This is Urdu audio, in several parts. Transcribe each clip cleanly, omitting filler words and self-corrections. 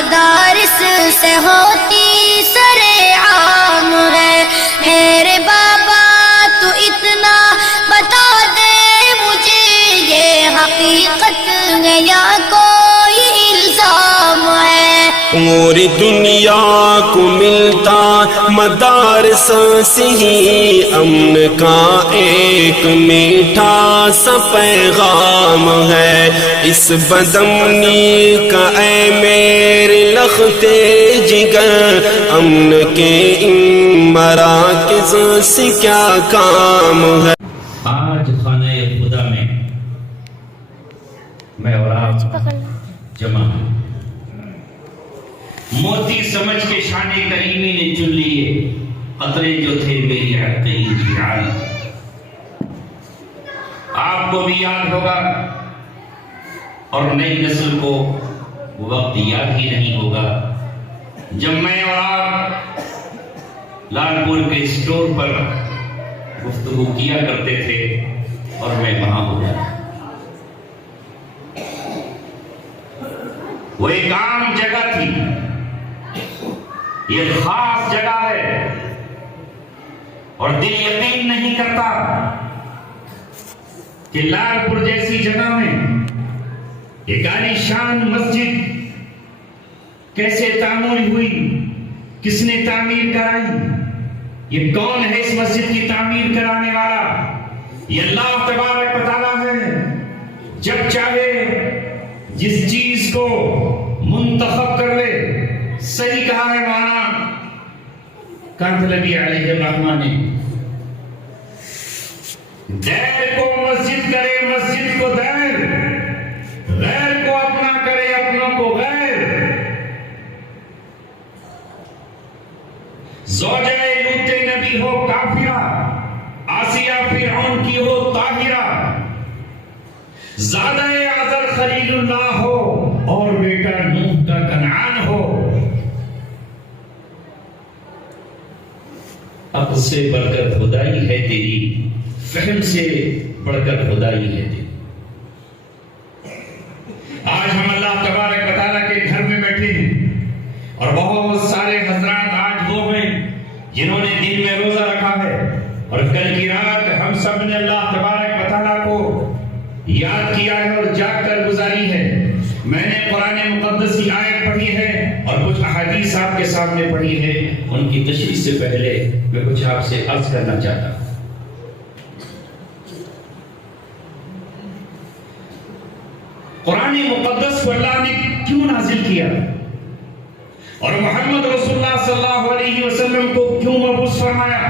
مدارس سے ہوتی سرے عام ہے. میرے بابا تو اتنا بتا دے مجھے یہ حقیقت ہے یا کوئی الزام ہے. پوری دنیا کو ملتا مدارس سے ہی امن کا ایک میٹھا سا پیغام ہے. اس بدامنی کا اے میرے لختے جگر امن کے ان مراکز سے کیا کام ہے. آج خانہ خدا میں اور آپ جمع ہیں. موتی سمجھ کے شان کریمی نے چن لیے قطرے جو تھے میری عقی جعل. آپ کو بھی یاد ہوگا اور نئی نسل کو وقت یاد ہی نہیں ہوگا جب میں اور آپ لال پور کے اسٹور پر گفتگو کیا کرتے تھے اور میں وہاں ہوتا. وہ ایک عام جگہ تھی. یہ خاص جگہ ہے اور دل یقین نہیں کرتا کہ لال پور جیسی جگہ میں ایک عالی شان مسجد کیسے تعمیر ہوئی, کس نے تعمیر کرائی, یہ کون ہے اس مسجد کی تعمیر کرانے والا. یہ اللہ تبارک و تعالیٰ ہے. جب چاہے جس چیز کو منتخب کر لے. صحیح کہا ہے مولانا کانتلبی علیہ الرحمہ نے, دیر کو مسجد کرے مسجد کو دیر, غیر کو اپنا کرے اپنوں کو غیر. زوجہ لوط نبی ہو کافرہ, آسیہ فرعون کی ہو طاہرہ, زادہ عزر خلیل اللہ ہو اور بیٹا نوح کا کنعان ہو. عقل سے بڑھ کر خدائی ہے تیری, فہم سے بڑھ کر خدائی ہے تیری. آج ہم اللہ تبارک و تعالیٰ کے گھر میں بیٹھے ہیں اور بہت سارے حضرات آج وہ ہیں جنہوں نے دن میں روزہ رکھا ہے اور کل کی رات ہم سب نے اللہ تبارک و تعالیٰ کو یاد کیا ہے اور جاگ کر گزاری ہے. میں نے قرآن مقدس کی آیت پڑھی ہے اور کچھ احادیث آپ کے سامنے پڑھی ہے. ان کی تشریح سے پہلے میں کچھ آپ سے عرض کرنا چاہتا ہوں. قرآن مقدس کو اللہ نے کیوں نازل کیا اور محمد رسول اللہ صلی اللہ علیہ وسلم کو کیوں مبعوث فرمایا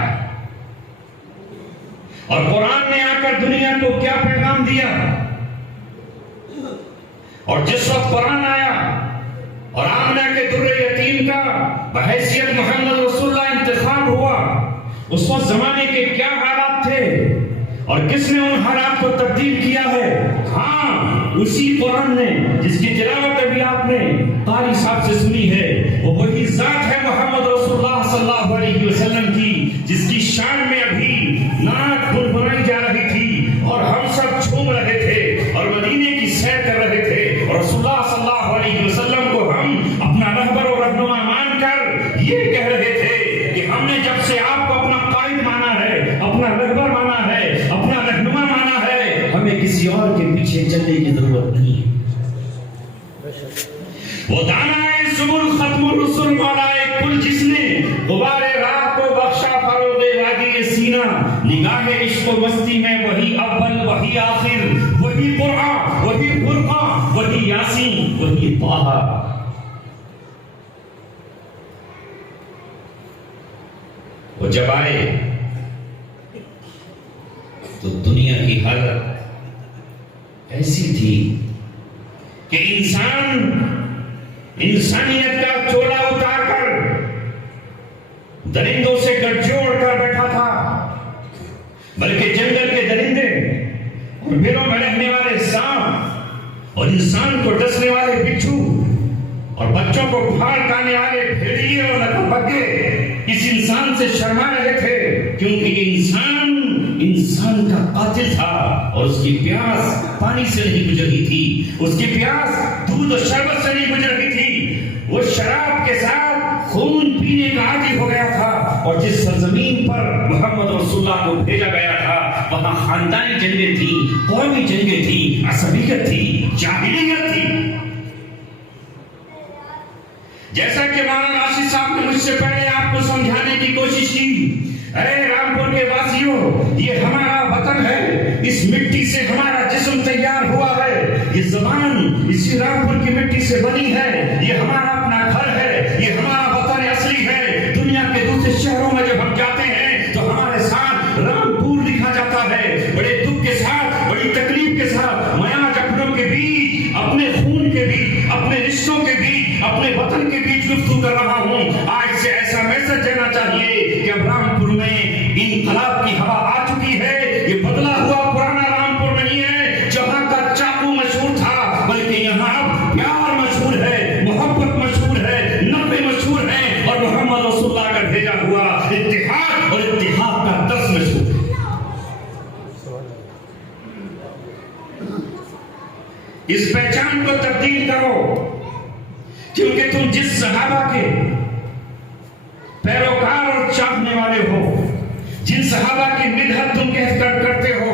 اور قرآن نے آ کر دنیا کو کیا پیغام دیا. اور جس وقت قرآن آیا اور آمنہ کے در یتیم کا بحیثیت محمد رسول اللہ انتخاب ہوا, اس وقت زمانے کے کیا حالات تھے اور کس نے ان حالات کو تبدیل کیا ہے. ہاں, اسی قرآن نے جس کی تلاوت ابھی آپ نے قاری صاحب سے سنی ہے, وہ وہی ذات ہے محمد رسول اللہ صلی اللہ علیہ وسلم کی جس کی شان میں ابھی نعت گنگنائی جا رہی تھی اور ہم سب جھوم رہے تھے اور مدینے کی سیر کر رہے تھے. اور رسول اللہ صلی اللہ علیہ وسلم کو ہم اپنا رہبر و رہنما مان کر یہ کہہ رہے تھے کہ ہم نے جب سے آپ کو اپنا قائد مانا ہے, اپنا رہبر مانا ہے, اپنا رہنما مانا ہے, ہمیں کسی اور کے پیچھے چلنے کی ضرورت نہیں ہے. وہ دانائے سبل ختم الرسل مولائے کل جس نے غبار راہ کو بخشا فروغ وادی سینہ, نگاہ عشق و مستی میں وہی اول وہی آخر, وہی قرآن وہی فرقان وہی یاسین وہی طٰہٰ. وہ جب آئے تو دنیا کی حالت ایسی تھی کہ انسانیت کا چولا اتار کر درندوں سے گٹھ جوڑ کر بیٹھا تھا, بلکہ جنگل کے درندے اور بلوں میں رہنے والے سانپ اور انسان کو ڈسنے والے بچھو اور بچوں کو پھاڑ کھانے والے بھیڑیے اور لگبگے اس انسان سے شرما رہے تھے, کیونکہ یہ انسان کا قاتل تھا اور اس کی پیاس پانی سے نہیں گزر رہی تھی, اس کی پیاس دودھ اور شربت سے نہیں گزر رہی تھی, وہ شراب کے ساتھ خون پینے کا عادی ہو گیا تھا، اور جس سرزمین پر محمد رسول اللہ کو بھیجا گیا تھا وہاں خاندانی جنگیں تھیں، قومی جنگیں تھیں، عصبیت تھی، جاہلیت تھی۔ جیسا کہ مولانا راشد صاحب نے مجھ سے پہلے آپ کو سمجھانے کی کوشش کی، اے رامپور کے واسیوں، یہ ہمارا وطن ہے، اس مٹی سے ہمارا جسم تیار ہوا ہے، یہ زبان اسی رامپور کی مٹی سے بنی ہے، یہ ہمارا اپنا گھر ہے، یہ ہمارا وطن اصلی ہے۔ دنیا کے دوسرے شہروں میں جب ہم جاتے ہیں تو ہمارے ساتھ رامپور لکھا جاتا ہے، بڑے دکھ کے ساتھ، بڑی تکلیف کے ساتھ، میں آج اپنوں کے بیچ، اپنے خون کے بیچ، اپنے رشتوں کے بیچ، اپنے وطن کے بیچ گفتگو کر رہا ہوں۔ آج سے ایسا میسج دینا چاہیے کہ اب رامپور میں انقلاب کی ہوا آ چکی ہے، یہ بدلا ہوا پرانا رامپور نہیں ہے جہاں کا چاقو مشہور تھا، بلکہ یہاں اب پیار مشہور ہے، محبت مشہور ہے، نبے مشہور ہے، اور محمد رسول اللہ کا بھیجا ہوا اتحاد اور اتحاد کا درس مشہور ہے۔ اس پہچان کو تبدیل کرو، کیونکہ تم جس صحابہ کے پیروکار اور چاہنے والے ہو، جن صحابہ کی مدحت تم کرتے ہو،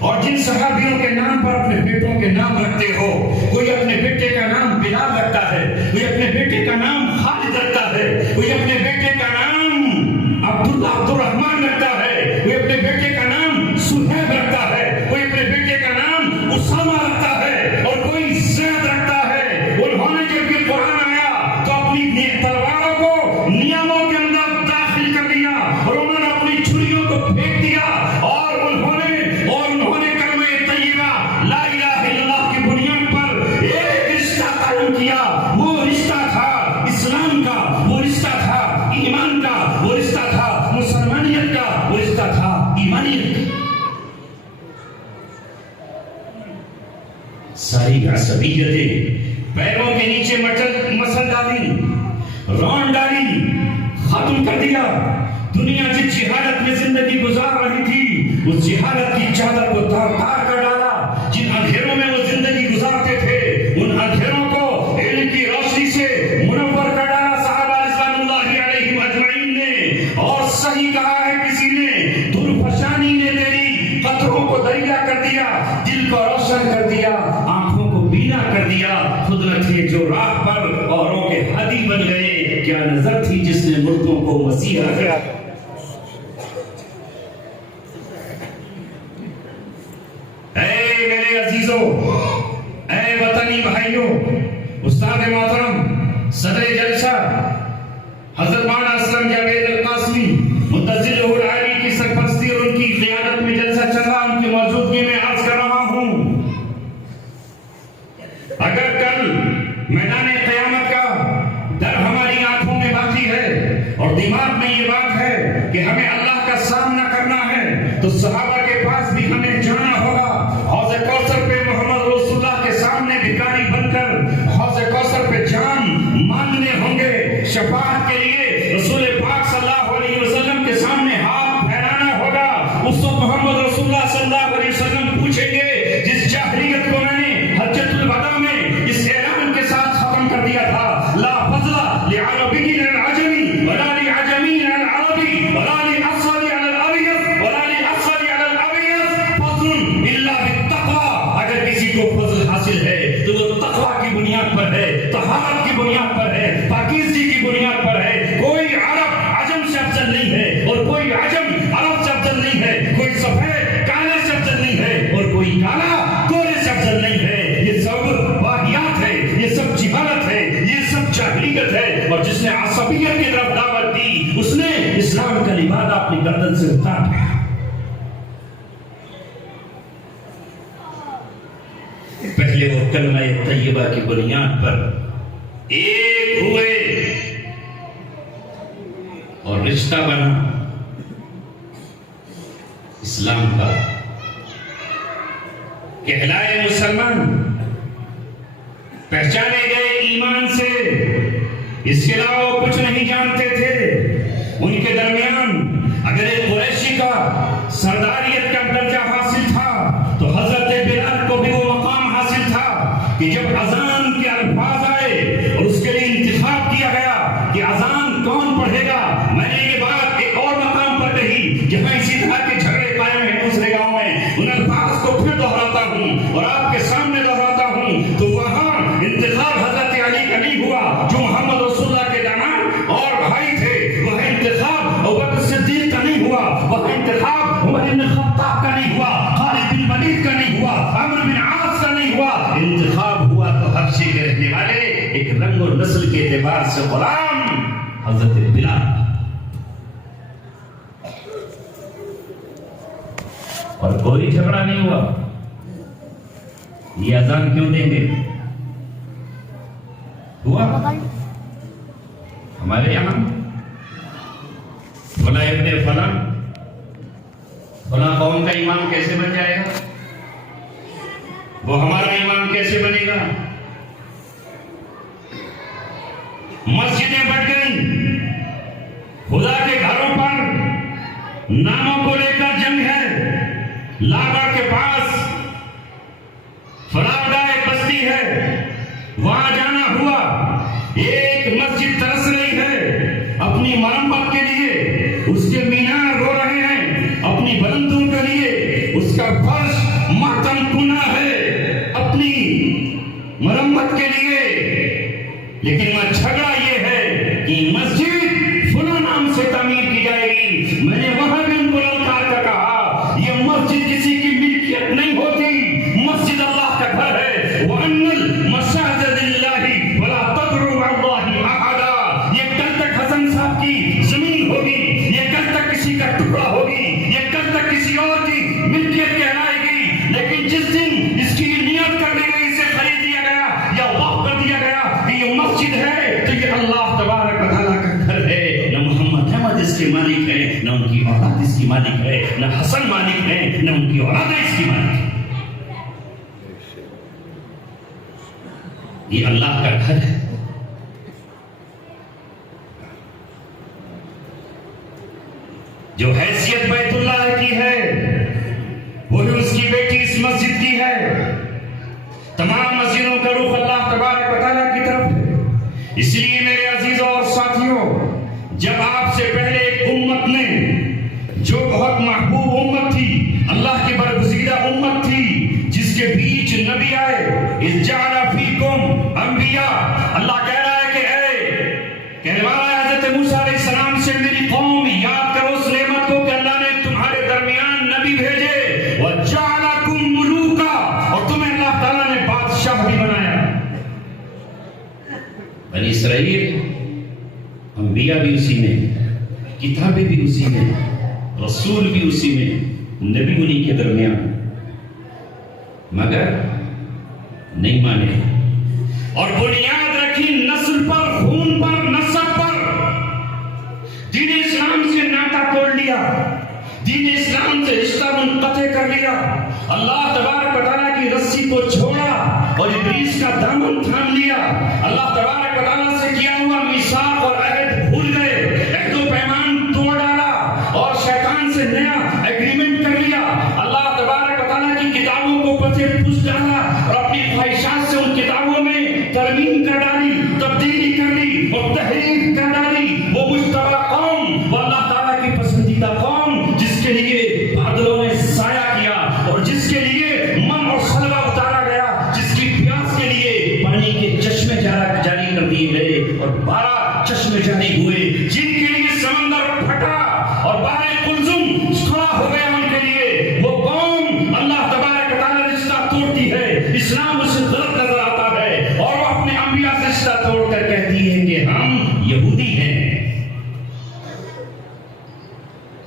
اور جن صحابیوں کے نام پر اپنے بیٹوں کے نام رکھتے ہو، کوئی اپنے بیٹے کا نام بلال رکھتا ہے، کوئی اپنے بیٹے کا نام خالد رکھتا ہے، کوئی اپنے بیٹے کا نام عبداللہ عبد الرحمن رکھتا ہے، کوئی اپنے بیٹے کا نام سہیب رکھتا ہے، کوئی اپنے بیٹے کا نام اسامہ رکھتا ہے، اور کوئی زید رکھتا ہے۔ انہوں نے جب یہ قرآن آیا تو اپنی تلواروں کو نیاموں کے اندر داخل کر دیا، اور انہوں نے اپنی چھریوں کو پھینک دیا، اور انہوں نے کلمہ طیبہ لا الہ الا اللہ کی بنیاد پر ایک رشتہ قائم کیا۔ وہ رشتہ تھا اسلام کا، وہ رشتہ تھا ایمان کا، وہ رشتہ تھا مسلمانیت کا، وہ رشتہ تھا ایمانیت کا۔ ساری عصبیتیں پیروں کے نیچے مسل ڈالی، رون ڈالی، ختم کر دیا۔ دنیا جس جہالت میں زندگی گزار رہی تھی، اس جہالت کی چادر کو تار کر ڈالا۔ جن اندھیروں میں وہ زندگی گزارتے تھے، ان اندھیروں کو علم کی روشنی سے منور کر ڈالا صحابہ رضوان اللہ علیہم اجمعین نے۔ اور صحیح کہا ہے کسی نے، دھرفشانی نے تیری قطروں کو دریا کر دیا، دل کو روشن کر دیا، آنکھوں کو بینا کر دیا۔ خود رکھے جو راہ پر اوروں کے ہادی بن گئے، کیا نظر تھی جس نے مردوں کو مسیحا کیا۔ اے میرے عزیزوں، اے وطنی بھائیوں، استاد محترم صدر جلسہ حضرت مولانا اسلم جاوید القاسمی متزل العالی کی سرپرستی اور ان کی قیادت میں جلسہ چل رہا، ان کی موجودگی میں عرض کر رہا ہوں، اگر کل میدان قیامت کا ڈر ہماری آنکھوں میں باقی ہے اور دماغ میں یہ بات ہے کہ ہمیں اللہ کا سامنا کرنا ہے، تو صحابہ کے پاس بھی ہمیں جانا ہوگا۔ حوض کوثر پہ محمد رسول اللہ کے سامنے بھکاری بن کر حوض کوثر پہ جام مانگنے ہوں گے، شفاعت کے لیے رسول پاک صلی اللہ علیہ وسلم کے سامنے ہاتھ پھیلانا ہوگا۔ اس وقت محمد رسول اللہ صلی اللہ علیہ وسلم پوچھیں گے، جس جاہلیت کو میں نے حجۃ الوداع میں اس اعلان کے ساتھ ختم کر دیا تھا، لا فضل لعربی علی العجمی ولا لعجمی علی العربی ولا لأصل علی الابیض ولا لأصل علی الابیض فضل الا بالتقوی۔ اگر کسی کو فضل حاصل ہے تو وہ تقوی کی بنیاد پر ہے، طہارت کی بنیاد پر ہے، پاکیزگی کی بنیاد پر ہے۔ کوئی عرب عجم سے افضل نہیں ہے، اور کوئی عجم عرب سے افضل نہیں ہے، کوئی سفید کالے سے افضل نہیں ہے، اور کوئی کالا گورے سے افضل نہیں ہے۔ یہ سب واہیات ہے، یہ سب جہالت ہے، یہ سب جاہلیت ہے، اور جس نے عصبیت کی طرف دعوت دی اس نے اسلام کا لبادہ اپنی گردن سے اتار دیا۔ پہلے وہ کلمہ طیبہ کی بنیاد پر ایک ہوئے اور رشتہ بنا اسلام کا، کہلائے مسلمان، پہچانے گئے ایمان سے، اس کے علاوہ وہ کچھ نہیں جانتے تھے۔ ان کے درمیان اگر ایک قریشی کا سرداریت کا درجہ حاصل تھا تو حضرت بلال کو بھی وہ مقام حاصل تھا کہ جب اذان کے الفاظ آئے اور اس کے لیے انتخاب بات کو پھر دہراتا ہوں اور آپ کے سامنے دہراتا ہوں، تو وہاں انتخاب حضرت علی کا نہیں ہوا جو محمد رسول اللہ کے داماد اور بھائی تھے، وہ انتخاب ابوبکر صدیق کا نہیں ہوا، وہ انتخاب عمر بن خطاب کا نہیں ہوا، خالد بن ولید کا نہیں ہوا، عمرو بن عاص کا نہیں ہوا، انتخاب ہوا تو حبشے کے رہنے والے ایک رنگ اور نسل کے اعتبار سے غلام حضرت بلال، اور کوئی جھگڑا نہیں ہوا یہ اذان کیوں دیں گے، ہوا ہمارے یہاں فلاں ابن فلاں فلاں قوم کا امام کیسے بن جائے گا، وہ ہمارا امام کیسے بنے گا، مسجدیں بٹ گئیں، خدا کے گھروں پر ناموں کو لے کر جنگ ہے، لاگڑ کے پاس فراغدہ ایک بستی ہے، وہاں جانا ہوا، ایک مسجد ترس رہی ہے اپنی مرمت کے لیے، اس کے مینار رو رہے ہیں اپنی بلندوں کے لیے، اس کا فرش ماتم کنا ہے اپنی مرمت کے لیے، لیکن وہ جھگڑا یہ ہے کہ مسجد فلاں نام سے تعمیر کی جائے گی، میں نے وہاں بھی ان کو للکار کر کہا یہ مسجد کسی کی ملکیت نہیں ہوتی، مسجد اللہ کا گھر ہے، وَأَنَّ الْمَسَاجِدَ لِلَّهِ وَلَا تَدْعُوا مَعَ اللَّهِ أَحَدًا، یہ کل تک حسن صاحب کی زمین ہوگی، یہ کل تک کسی کا ٹکڑا ہوگی، یہ کل تک کسی اور کی ملکیت کہلائے گی، لیکن جس دن اس کی نیت کر دی گئی، اسے خرید دیا گیا یا وقف کر دیا گیا کہ یہ مسجد ہے تو یہ اللہ تبارک و تعالیٰ کا گھر ہے، نہ محمد احمد اس کے مالک ہے، نہ ان کی اولاد اس کی مالک ہے، نہ حسن مالک ہے، نہ ان کی اولاد اس کی مالک ہے، یہ اللہ کا گھر ہے۔ جو حیثیت بیت اللہ کی ہے وہی اس کی بیٹی اس مسجد کی ہے، تمام مسجدوں کا رخ اللہ تبارک و تعالیٰ کی طرف ہے، اس لیے میرے عزیزوں اور ساتھیوں، جب آپ سے پہلے ایک امت نے جو بہت محبوب امت تھی، اللہ کی برگزیدہ امت تھی، جس کے بیچ نبی آئے، اِذْ جَعَلَ فِيكُمْ انبیاء، اللہ کہہ رہا ہے کہ کہنے والا ہے حضرت موسیٰ علیہ السلام سے، میری قوم یاد کرو اس نعمت کو کہ اللہ نے تمہارے درمیان نبی بھیجے، وَجَعَلَكُمْ مُلُوكًا، اور تمہیں اللہ تعالیٰ نے بادشاہ بھی بنایا۔ بنی اسرائیل انبیاء بھی اسی میں، کتابیں بھی اسی میں، رسول بھی اسی میں، نبی انہی کے درمیان، مگر نہیں مانے اور بنیاد رکھی نسل پر، خون پر، نسب پر، دین اسلام سے ناطا توڑ لیا، دین اسلام سے رشتہ منقطع کر لیا، اللہ تبارک و تعالیٰ کی رسی کو چھوڑا اور ابلیس کا دامن تھام لیا، اللہ تبارک و تعالیٰ سے کیا ہوا میثاق اور عہد بھول گئے، عہد و پیمان توڑ ڈالا اور شیطان سے نیا ایگریمنٹ کر لیا، اللہ تبارک و تعالیٰ کی کتابوں کو پسے پھوس ڈالا اور اپنی خواہشات سے ان کتابوں میں ترمیم کر ڈالی، تبدیلی کر دی اور تحریف کر ڈالی، وہ مجتبی قوم، وہ اللہ تعالیٰ کی پسندیدہ قوم، جس کے لیے بادلوں نے سایہ کیا اور جس کے لیے من اور سلوہ اتارا گیا، جس کی پیاس کے لیے پانی کے چشمے جاری کر دیے گئے اور 12 چشمے جاری ہوئے، جن کے لیے سمندر پھٹا اور بحر قلزم کھڑا ہو گیا ان کے لیے، وہ قوم اللہ تبارک و تعالیٰ رشتہ توڑتی ہے، اسلام اسے غلط نظر آتا ہے اور وہ اپنے انبیاء سے رشتہ توڑ کر کہتی ہے کہ ہم یہودی ہیں۔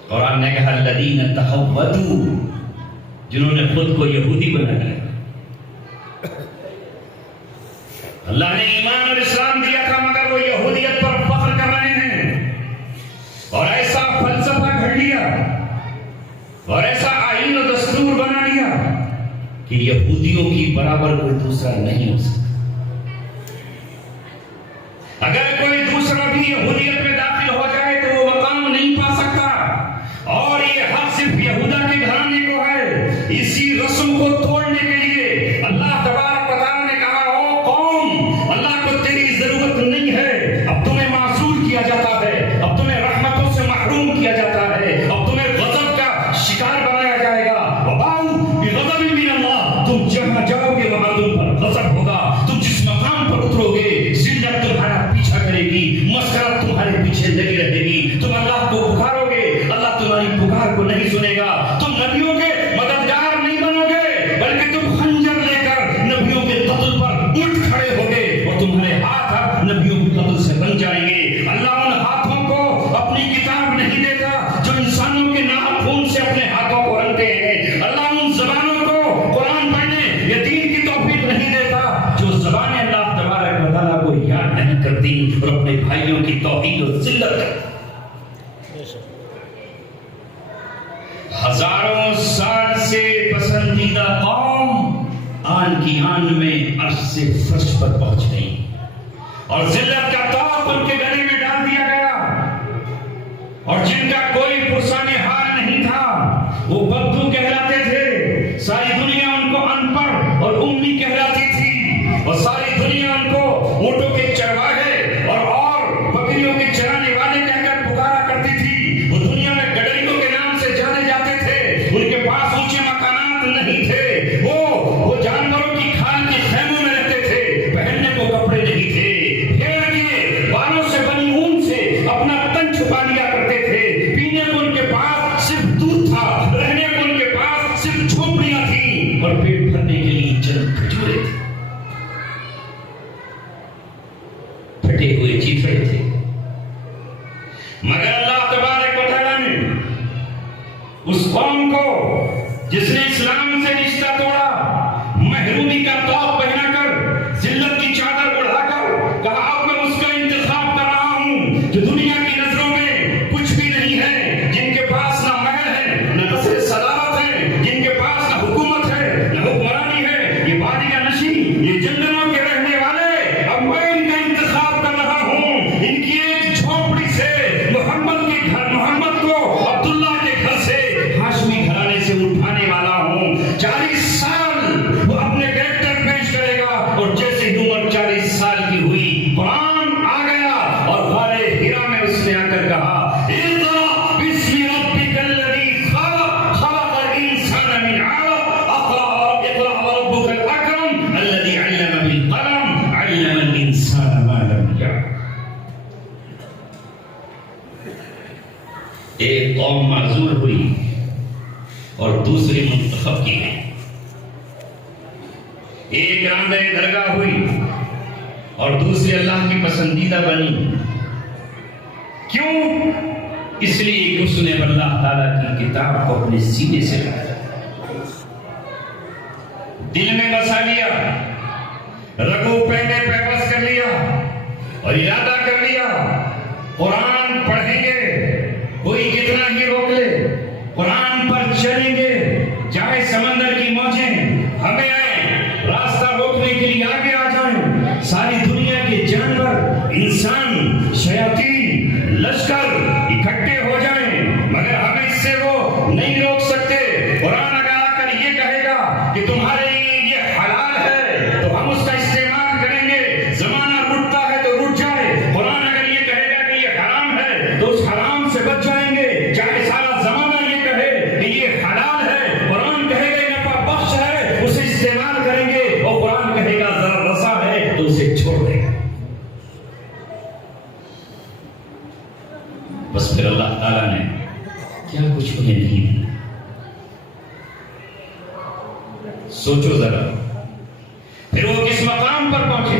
قرآن نے کہا الذین تحودوا، جنہوں نے خود کو یہودی بنا لیا، اللہ نے ایمان اور اسلام دیا تھا مگر وہ یہودیت پر فخر کر رہے ہیں اور ایسا فلسفہ گھڑ لیا اور ایسا آئین و دستور بنا لیا کہ یہودیوں کی برابر کوئی دوسرا نہیں ہو سکتا، اگر کوئی دوسرا بھی یہودیت میں داخل ہو جائے تو وہ مقام نہیں پا سکتا، اور یہ حق صرف یہودا کے گھرانے کو ہے۔ اسی رسم کو توڑنے کے لیے اللہ تبارک و تعالیٰ نے کہا او قوم، اللہ کو تیری ضرورت نہیں ہے، اب تمہیں معزول کیا جاتا ہے، اب تمہیں رحمتوں سے محروم کیا جاتا ہے، اب تمہیں غضب کا شکار بنایا جائے گا، وباؤ بغضب جہاں جاؤ گے وہاں تم پر غضب ہوگا، تم جس مقام پر اترو گے ذلت تمہارا پیچھا کرے گی، مسکرت تمہارے پیچھے لگی رہے گی، تم اللہ کو پکارو گے اللہ تمہاری پکار کو نہیں سنے گا، تم نبیوں کے مددگار نہیں بنو گے بلکہ تم خنجر لے کر نبیوں کے قتل پر اٹھ کھڑے ہوگے اور تمہارے ہاتھ نبیوں کے قتل سے بن جائیں گے۔ اللہ ان ہاتھوں کو اپنی کتاب نہیں دیتا جو انسانوں کے ناخون سے اپنے ہاتھوں کو رنگتے ہیں، اللہ ان زبانوں کو قرآن پڑھنے یا دین کی توفیق نہیں دیتا جو زبانیں اللہ تبارک و تعالیٰ کو یاد نہیں کرتی اور اپنے بھائیوں کی توہین و ذلت کرتی۔ ہزاروں سال سے پسندیدہ قوم آن کی آن میں عرش سے فرش پر پہنچ گئی اور ذلت کا طوق ان کے گلے میں ڈال دیا گیا، اور جن کا کوئی پرسان حال نہیں تھا وہ بدو کہلاتے تھے، ساری دنیا ان کو ان پڑھ اور امی کہلاتی تھی، اور ساری دنیا ان کو اونٹوں کے چرواہے اور بکریوں کے چرانے والے کہہ کر پکارا کرتی تھی۔ وہ دنیا میں گڈریوں کے نام سے جانے جاتے تھے، ان کے پاس اونچے مکانات نہیں تھے، وہ جانوروں کی کھال کے خیموں میں رہتے تھے، پہننے کو کپڑے نہیں تھے، بھیڑ کے بالوں سے بنی اون سے اپنا تن چھپا لیا کرتے تھے، پینے کو ان کے پاس صرف دودھ تھا، رہنے کو ان کے پاس صرف جھوپڑیاں تھیں اور پیٹ بھرنے کے لیے چند کھجورے تھے، پھٹے ہوئے چیفڑے تھے۔ مگر اللہ تبارک و تعالیٰ نے اس قوم کو جس نے اسلام سے رشتہ توڑا محرومی کا طوق پہنا کر ذلت کی چادر اڑا کر کہا اب میں اس کا انتخاب کر رہا ہوں جو دنیا کی نظروں میں کچھ بھی نہیں ہے، جن کے پاس نہ محل ہے نہ قصر صدارت ہے، جن کے پاس نہ حکومت ہے نہ حکمرانی ہے، یہ وادیاں نشین یہ جنگلوں کے رہنے والے، اب میں ان کا انتخاب کر رہا ہوں، ان کی ایک جھوپڑی سے محمد کے گھر، محمد کو عبداللہ کے گھر سے ہاشمی گھرانے سے اٹھانے والا ہوں۔ 40 سال وہ اپنے کریکٹر پیش کرے گا اور جیسے ہی عمر 40 سال کی ہوئی قرآن آ گیا اور غار حرا میں اس نے آ کر کہا اقرأ باسم ربک الذی خلق، خلق الانسان من علق، اقرأ وربک الاکرم الذی علم بالقلم، علم الانسان ما لم یعلم۔ ایک قوم معذور ہوئی اور دوسری منتخب کی گئی، ایک راندہ درگاہ ہوئی اور دوسری اللہ کی پسندیدہ بنی۔ کیوں؟ اس لیے کہ اس نے اللہ تعالیٰ کی کتاب کو اپنے سینے سے دل میں بسا لیا، رگو پہلے پہ بس کر لیا اور ارادہ کر لیا قرآن پڑھیں گے، کوئی کتنا ہی روک لے قرآن پر چلیں گے، چاہے سمندر کی موجیں ہمیں آئیں راستہ روکنے کے لیے آگے آ جائیں، ساری دنیا کے جانور انسان شیاطین لشکر اکٹھے ہو جائیں، مگر ہمیں اس سے وہ نہیں روک سکتے۔ قرآن اگر آ کر یہ کہے گا کہ تمہارے لیے یہ حلال ہے تو ہم اس کا استعمال کریں گے، زمانہ رٹتا ہے تو رٹ جائے، قرآن اگر یہ کہے گا کہ یہ حرام ہے تو اس حرام سے بچ جائیں گے، چاہے سارا زمانہ یہ کہے کہ یہ حلال ہے، قرآن کہے گا یہ نفع بخش ہے اسے استعمال کریں گے، اور قرآن کہے گا ذرا رسا ہے تو اسے چھوڑ دیں گے۔ بس پھر اللہ تعالیٰ نے کیا کچھ انہیں نہیں دیا، سوچو ذرا، پھر وہ کس مقام پر پہنچے،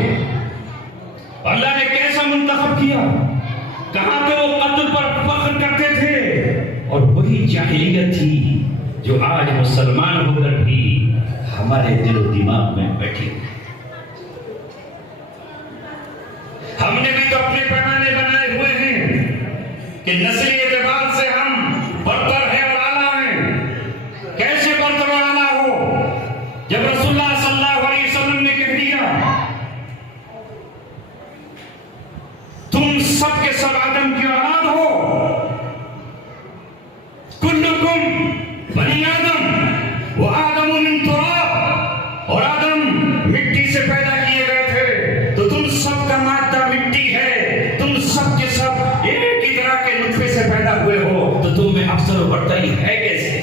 اللہ نے کیسا منتخب کیا، کہاں پہ وہ قتل پر فخر کرتے تھے، اور وہی جاہلیت تھی جو آج مسلمان ہو کر بھی ہمارے دل و دماغ میں بیٹھی ہے۔ ہم نے بھی تو اپنے پیمانے بنائے ہوئے ہیں کہ نسلی اعتبار سے ہم برتر ہیں اور اعلیٰ ہیں۔ کیسے برتر اور اعلیٰ ہو جب رسول اللہ صلی اللہ علیہ وسلم نے کہہ دیا تم سب کے سب آدم کی اولاد ہو، کلکم بنی آدم وآدم من تراب، اور آدم مٹی سے پیدا کیے گئے تھے، تو تم سب کا مادہ مٹی ہے، تم سب کے سب ایک ہی طرح کے نطفے سے پیدا ہوئے ہو، تو تم میں افضل و برتری ہے کیسے؟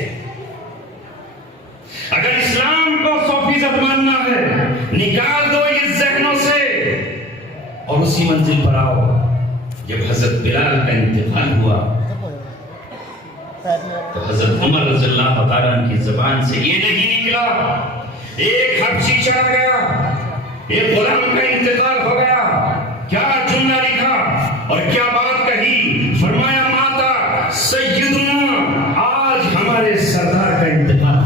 اگر اسلام کو 100% نکال دو یہ ذہنوں سے اور اسی منزل پر آؤ جب حضرت بلال کا انتقال ہوا تو حضرت عمر رضی اللہ تعالیٰ عنہ کی زبان سے یہ نہیں نکلا ایک حبشی چلا گیا، ایک غلام کا انتقال ہو گیا، کیا جملہ لکھا اور کیا بات کہی، فرمایا ماتا سیدنا، آج ہمارے سردار کا انتقال،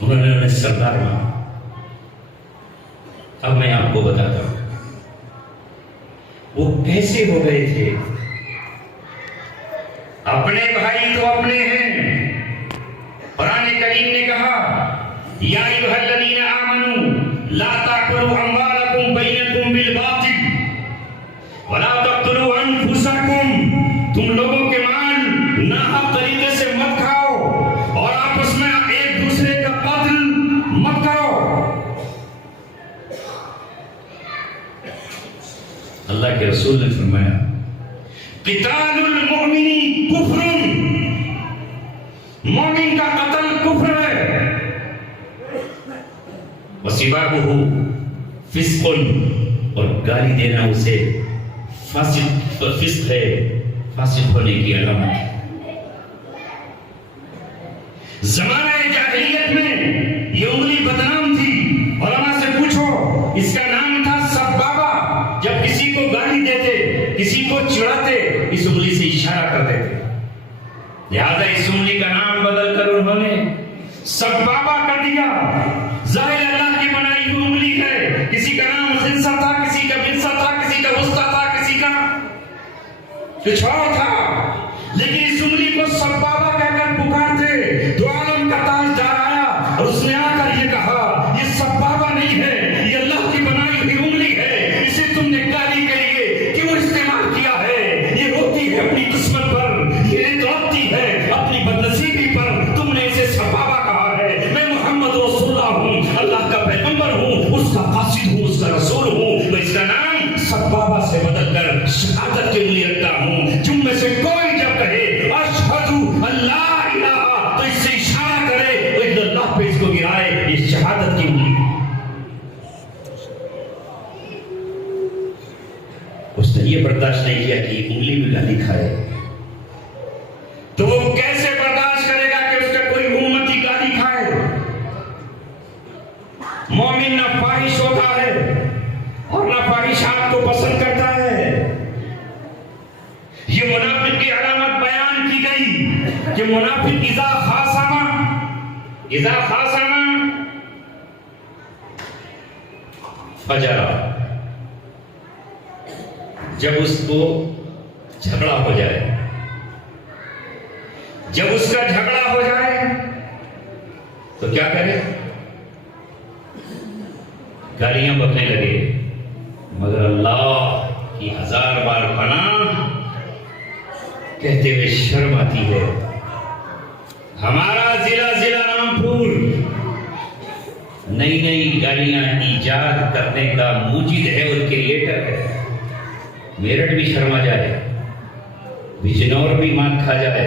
انہوں نے سردار مانا۔ اب میں آپ کو بتاتا ہوں وہ کیسے ہو گئے تھے۔ اپنے بھائی تو اپنے ہیں، قرآن کریم نے کہا یا ایھا الذین آمنوا لا تأکلوا اموالکم بینکم بالباطل ولا تقتلوا انفسکم، تم لوگوں کے مال ناحق طریقے سے مت کھاؤ اور آپس میں ایک دوسرے کا قتل مت کرو۔ اللہ کے رسول نے فرمایا قتال المؤمن کفر، مومن کا قتل کفر ہے، وسبابہ فسق، اور گالی دینا اسے فسق ہے، فاسق ہونے کی علامت ہے۔ زمانہ جاہلیت میں یہ انگلی بدنام تھی، علماء سے پوچھو، اس کا نام تھا سبابہ۔ جب کسی کو گالی دیتے، کسی کو چڑھاتے، اس انگلی سے اشارہ کرتے تھے، لہذا اس انگلی کا نام بدل کر انہوں نے سبابہ کر دیا۔ ظاہر اللہ کی بنائی ہوئی انگلی ہے، کسی کا نام خنسا تھا، کسی کا بنسا تھا، کسی کا وسطی تھا، کسی کا کچھ اور تھا، لیکن اس انگلی کو سبابہ کہہ کر پکارتے۔ دو عالم کا تاجدار آیا اور اس نے آ کر یہ کہا یہ سبابہ نہیں ہے، یہ اللہ کی بنائی ہوئی انگلی ہے، اسے تم نے گالی کے لیے کیوں استعمال کیا ہے؟ یہ روتی ہے اپنی قسمت پر، یہ روتی ہے اپنی بدنصیبی پر، تم نے اسے سبابہ کہا ہے۔ میں محمد رسول اللہ ہوں، اللہ کا پیغمبر ہوں، اس کا قاصد ہوں، اس کا رسول ہوں، میں اس کا نام سبابہ سے بدل کر شہادت کے لیے رکھتا ہوں۔ تم میں سے کوئی جب کہے اشہد اللہ الہ، تو اس سے اشارہ کرے تو اللہ پہ اس کو گرائے، یہ شہادت کی انگلی۔ اس نے یہ برداشت نہیں کیا کہ انگلی میں گالی کھائے، تو وہ کیسے برداشت کرے گا کہ اس کا کوئی امتی گالی کھائے؟ مومن نہ فاحش ہوتا ہے اور نہ فاحشات کو پسند کرتا ہے۔ یہ منافق کی علامت بیان کی گئی کہ منافق اذا خاصم فجر، جب اس کو جھگڑا ہو جائے، جب اس کا جھگڑا ہو جائے تو کیا کرے؟ گالیاں بکنے لگے، مگر اللہ کی 1000 بار پناہ کہتے ہوئے شرم آتی ہے۔ ہمارا ضلع رامپور نئی نئی گالیاں ایجاد کرنے کا موجد ہے اور کریٹر ہے۔ میرٹھ بھی شرما جائے، بجنور بھی مات کھا جائے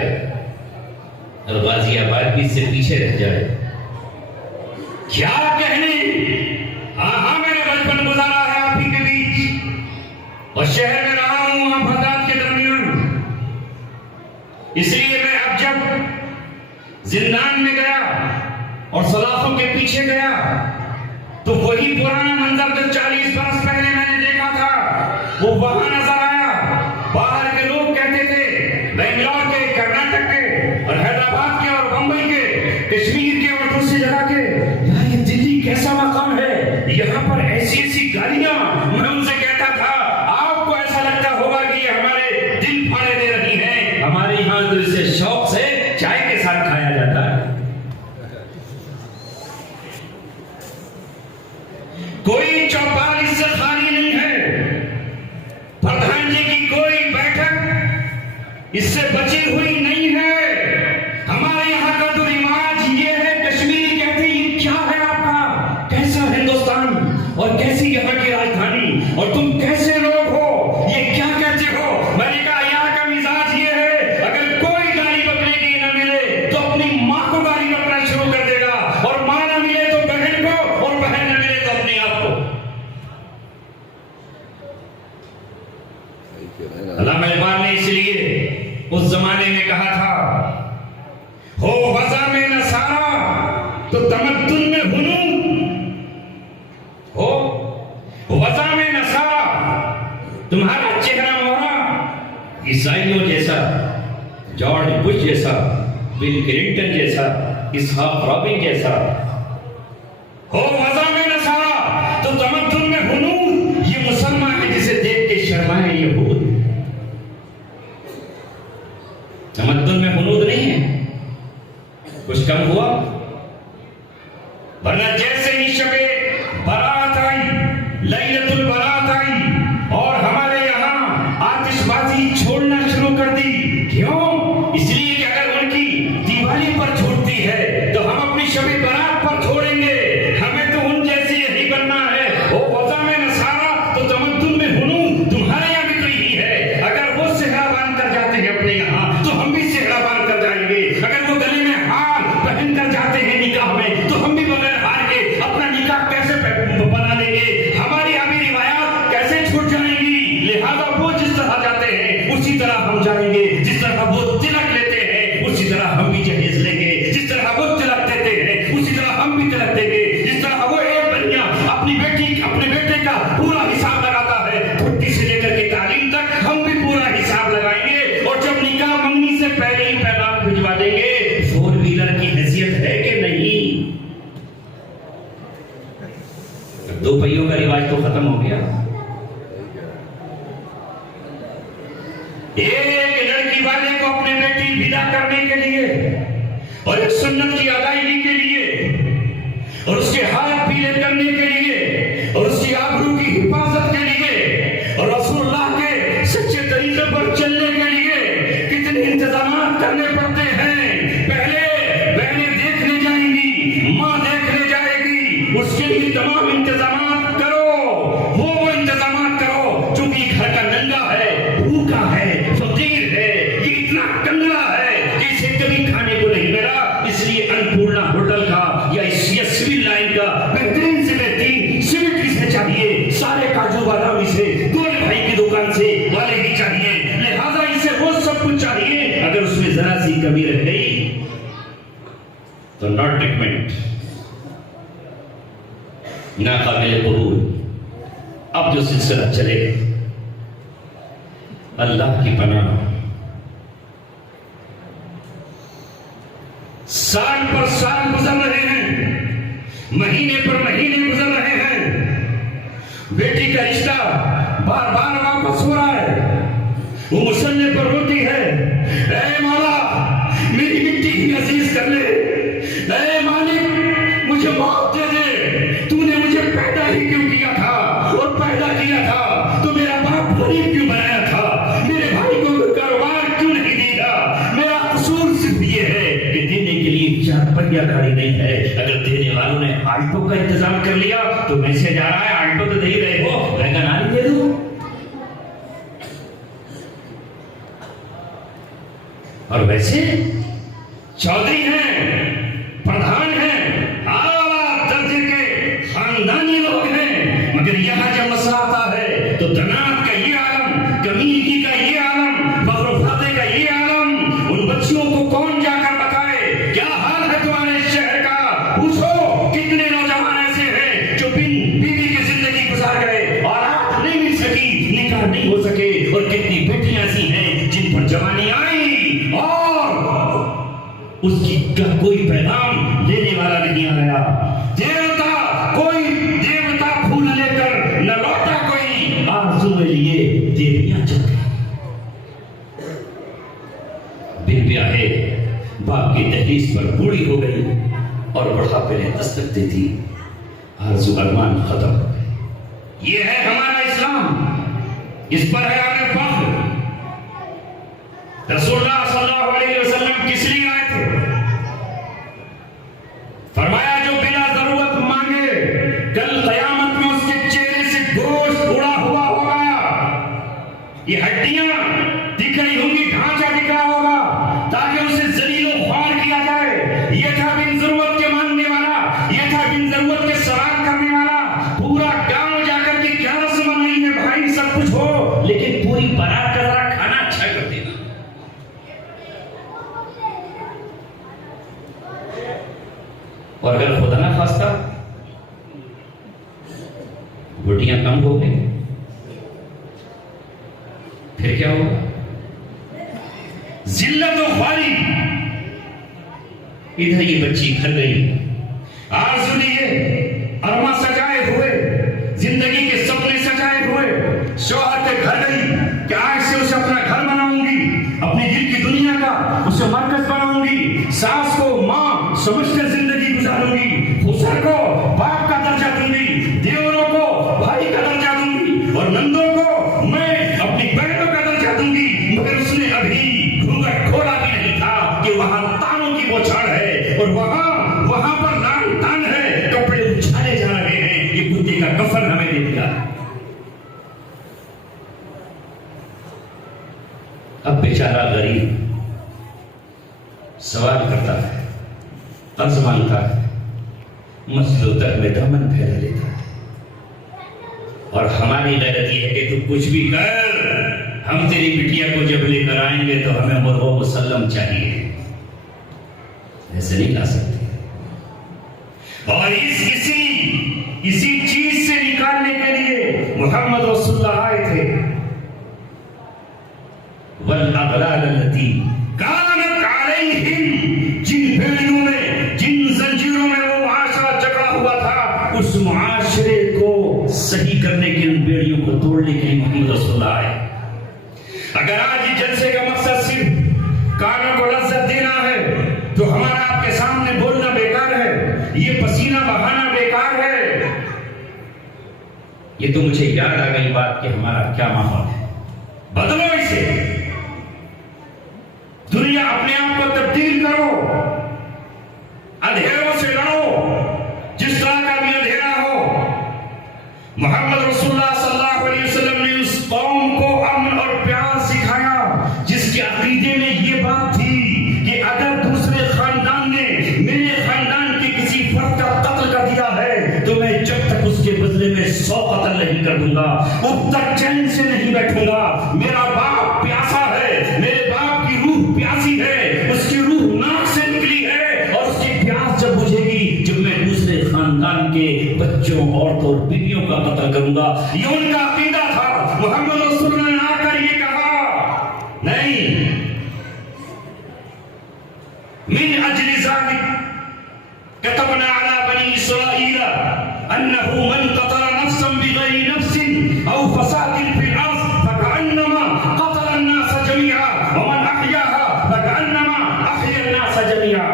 اور غازی آباد بھی اس سے پیچھے رہ جائے، کیا کہنے؟ ہاں میں نے بچپن گزارا ہے آپ ہی کے بیچ اور شہر میں رہا ہوں وہاں فساد کے درمیان، اس لیے میں اب جب زندان میں گیا اور سلاسوں کے پیچھے گیا تو وہی پرانا منظر جو 40 برس پہلے میں نے دیکھا تھا وہ وہاں نظر آیا۔ باہر کے لوگ کہتے تھے، بنگلور کے، کرناٹک کے اور حیدرآباد کے اور بمبئی کے، کشمیر کے اور دوسری جگہ کے، یار یہ دلی کیسا مقام ہے، یہاں پر ایسی ایسی گالیاں۔ میں ان سے کہتا تھا آپ کو ایسا لگتا ہوگا کہ یہ ہمارے دل پھاڑے دے رہی ہیں، ہمارے یہاں تو اسے شوق سے چائے کے ساتھ کھایا جاتا ہے۔ کوئی چوپال اس سے خالی نہیں ہے، پردھان جی کی کوئی بیٹھک اس سے بچی ہوئی نہیں ہے۔ ہمارے یہاں کا تو رواج یہ ہے، کشمیری کہتے ہیں یہ کیا ہے آپ کا، کیسا ہندوستان اور کیسی یہاں کی راجدھانی اور تم کیسے لوگ ہو، یہ کیا کہتے ہو؟ میں نے کہا یہاں کا مزاج یہ ہے، اگر کوئی گالی بکنے کی نہ ملے تو اپنی ماں کو گالی بکنا شروع کر دے گا اور تمدن میں ہنو ہو، وضع میں نصارہ، تمہارا چہرہ مہرا عیسائیوں جیسا، جارج بش جیسا، بل کلنٹن جیسا، اسحاق رابن جیسا ہو، وضع میں نصارہ تو تمدن میں ہنود، یہ مسلمان ہے جسے دیکھ کے شرمائے یہود. تمدن میں ہنود نہیں ہے، کچھ کم ہوا؟ ورنہ جیسے ہی شب برات آئی، لیلۃ البرات آئی اور ہمارے یہاں آتش بازی چھوڑنا شروع کر دی. کیوں؟ اس لیے کہ اگر ان کی دیوالی پر چھوڑتی ہے تو ہم اپنی شب برات پر چھوڑیں گے. ہمیں تو ان جیسے یہی بننا ہے. وہ وضع میں نصارہ تو تمدن میں ہنود، تمہارے یہاں بھی تو یہی ہے. اگر وہ صحرا باندھ کر جاتے ہیں اپنے یہاں تو ہم بھی صحرا باندھ کر جائیں گے. اگر وہ گلے میں ہار پہن کر جاتے ہیں نکاح میں تو ہم بھی بغیر ہار کے اپنا نکاح کیسے بنا لیں گے؟ ہماری ابھی روایات کیسے چھوٹ جائیں گی؟ لہذا وہ جس طرح جاتے ہیں اسی طرح ہم جائیں گے. جس طرح وہ تلک لیتے ہیں اسی طرح ہم بھی جہیز لیں گے. جس طرح وہ تلک دیتے ہیں اسی طرح ہم بھی تلک دیں گے. جس طرح وہ ایک بنیا اپنے بیٹے کا پورا حساب لگاتا ہے، چھٹی سے لے کر کے تعلیم تک، ہم بھی پورا حساب لگائیں گے. اور جب نکاح منگنی سے پہلے ہی پیغام بھجوا دیں گے. فور ویلر کی حیثیت ہے کہ نہیں؟ دو پہیوں کا رواج تو ختم ہو گیا. ایک لڑکی والے کو اپنے بیٹی ودا کرنے کے لیے اور ایک سنت کی ادائیگی کے لیے اور اس کے ہاتھ پیلے کرنے کے لیے اور اس کی آبرو کی حفاظت کے لیے اور رسول اللہ کے سچے طریقے پر چلنے کے لیے کتنے انتظامات کرنے پڑتے ہیں. پہلے بہنیں دیکھنے جائیں گی، ماں دیکھنے جائے گی، اس کے لیے تمام انتظامات کرو. وہ انتظامات کرو چونکہ گھر کا ننگا ہے، بھوکا ہے، فقیر ہے، یہ اتنا کنگلا ہے کہ اسے کبھی کھانے کو نہیں ملا. اس لیے انپورنا ہوٹل کا یا سول لائن کا بہترین سے بہترین سیمنٹ اسے چاہیے، سارے کاجو بادام اسے گول بھائی کی دکان سے والے ہی چاہیے. لہذا اسے وہ سب کچھ چاہیے. اگر اس میں ذرا سی کمی رہ گئی تو ناٹ ٹریٹمنٹ، ناقابل قبول. اب جو سلسلہ چلے اللہ کی پناہ، سال پر سال گزر رہے ہیں، مہینے پر مہینے گزر رہے ہیں، بیٹی کا رشتہ بار بار واپس ہو رہا ہے. وہ مسلح پر روتی ہے، اے مولا میری مٹی ہی عزیز کر لے، اے مالک مجھے موت دے دے. تو نے مجھے پیدا ہی کیوں کیا تھا؟ اور پیدا کیا تھا تو میرا باپ غریب کیوں بنایا تھا؟ میرے بھائی کو کاروبار کیوں نہیں دیا؟ میرا قصور صرف یہ ہے کہ دینے کے لیے چار پہیا گاڑی نہیں ہے. اگر دینے والوں نے آلٹو کا انتظام کر لیا تو میسج آ رہا ہے آلٹو تو دے ہی رہے ہو، ویگن آر دے دو. اور ویسے چودھری ہیں، پردھان ہیں، اعلیٰ درجے کے خاندانی لوگ ہیں، مگر یہاں جب مسئلہ آتا ہے تو دنات کا یہ عالم، کمیونٹی کا یہ عالم، فخر و فاتح کا یہ عالم. ان بچیوں کو کون جا کر بتائے کیا حال ہے تمہارے شہر کا؟ پوچھو کتنے نوجوان ایسے ہیں جو بن بیوی کی زندگی گزار گئے، اولاد نہیں مل سکی، نکاح نہیں ہو سکے، اور کتنی بیٹیاں ایسی ہیں جن پر جوانی آئی اور اس کی کوئی پیغام لینے والا نہیں آیا. کوئی دیوتا پھول لے کر نہ لوٹا، کوئی آرزو میں لیے دیویاں چل گئی. بن بیاہے باپ کی دہلیز پر بوڑھی ہو گئی اور بڑھاپے نے دستک دے دی، آرزو ارمان ختم ہو گئے. یہ ہے ہمارا اسلام، اس پر ہے ہمیں فخر. رسول اللہ صلی اللہ علیہ وسلم کس لیے آئے تھے؟ فرمایا جو بلا ضرورت مانگے کل قیامت میں اس کے چہرے سے گوشت اڑا ہوا ہوگا، یہ ہڈیاں دکھ رہی ہوں گی، ڈھانچہ دکھ رہا ہوگا تاکہ اسے ذلیل و خوار کیا جائے. یہ تھا بن ضرورت کے مانگنے والا، یہ تھا بن ضرورت کے سوال کرنے والا. پورا گاؤں جا کر کے کیا رسم نہیں ہے بھائی، سب کچھ ہو لیکن پوری بارات کا ذرا کھانا اچھا کر دینا. اور اگر خدا نہ خواستہ روٹیاں کم ہو گئی پھر کیا ہوگا؟ ذلت و خواری. ادھر یہ بچی گھر گئی، آرزو لیے، ارما سجائے ہوئے، زندگی کے سپنے سجائے ہوئے شوہر کے گھر گئی کہ آج سے اسے اپنا گھر بناؤں گی، اپنی دل کی دنیا کا اسے مرکز بناؤں گی، ساس کو ماں سمجھ کر زندگی گزاروں گی، خسر کو باپ کا درجہ دوں گی، دیوروں کو بھائی کا درجہ دوں گی، اور نندوں کو میں اپنی بہنوں کا درجہ دوں گی. مگر اس نے ابھی گھونگھٹ کھولا بھی نہیں تھا کہ وہاں تانوں کی بوچھاڑ ہے، اور وہاں پر لان تان ہے، کپڑے اچھالے جا رہے ہیں، یہ کتے کا کفن ہمیں دے دیا. اب بیچارہ غریب سوال کرتا ہے، قرض مانگتا ہے، مسلو تک میں دامن پھیلا لیتا ہے. اور ہماری غیرت یہ ہے کہ تو کچھ بھی کر، ہم تیری بٹیا کو جب لے کر آئیں گے تو ہمیں مرغ مسلم چاہیے، ایسے نہیں لا سکتے. اور اسی چیز سے نکالنے کے لیے محمد رسول اللہ آئے تھے. وَالْأَغْلَالَ الَّتِي كَانَتْ عَلَيْهِمْ، جن بیڑیوں میں، جن زنجیروں میں وہ معاشرہ جکڑا ہوا تھا، اس معاشرے کو صحیح کرنے کے، ان بیڑیوں کو توڑنے کے لیے محمد رسول اللہ آئے. اگر آج یہ جلسے کا مقصد صرف کانوں کو لذت دینا ہے تو ہمارا آپ کے سامنے بولنا بیکار ہے، یہ پسینہ بہانا بیکار ہے. یہ تو مجھے یاد آ گئی بات کہ ہمارا کیا ماحول ہے. بدلو اسے، دنیا اپنے آپ کو تبدیل کرو، اندھیروں سے لڑو جس طرح کا بھی اندھیرا ہو. محمد رسول اللہ صلی اللہ علیہ وسلم نے اس قوم کو امن اور پیار سکھایا جس کے عقیدے میں یہ بات تھی کہ اگر دوسرے خاندان نے میرے خاندان کے کسی فرد کا قتل کر دیا ہے تو میں جب تک اس کے بدلے میں 100 قتل نہیں کر دوں گا، اب تک چین سے نہیں بیٹھوں گا. میرا باپ پیاسا ہے، میرے باپ کی روح پیاسی ہے، اس کی روح ناک سے نکلی ہے، اور اس کی پیاس جب بجھے گی جب میں دوسرے خاندان کے بچوں، عورتوں اور بیویوں کا قتل کروں گا. یہ ان کا عقیدہ تھا. محمد رسول اللہ نے آ کر یہ کہا نہیں، من اجل ذلك كتبنا على بني اسرائيل انه من قتل نفسا بغير نفس او فساد في الارض فكانما قتل الناس جميعا ومن احياها فكانما احيا الناس جميعا.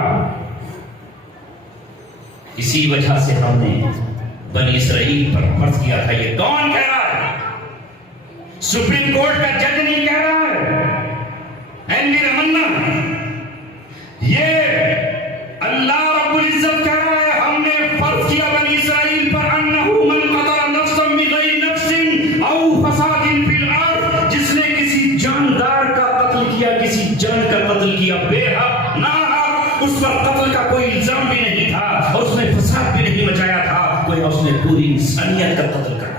اسی وجہ سے ہم نے بنی اسرائیل پر فرض کیا تھا. یہ کون کہہ رہا ہے؟ سپریم کورٹ کا جج نہیں کہہ رہا ہے، این وی رمنا، یہ اللہ رب العزت کہہ رہا ہے. ہم نے فرض کیا بنی اسرائیل پر انہو من قتل نفسا بغیر نفس او فساد فی الارض، جس نے کسی جاندار کا قتل کیا، کسی جان کا قتل کیا بے حق ناحق، اس پر قتل کا کوئی الزام بھی نہیں تھا اور اس نے فساد بھی نہیں مچایا تھا، کوئی اس نے پوری انسانیت کا قتل کرا.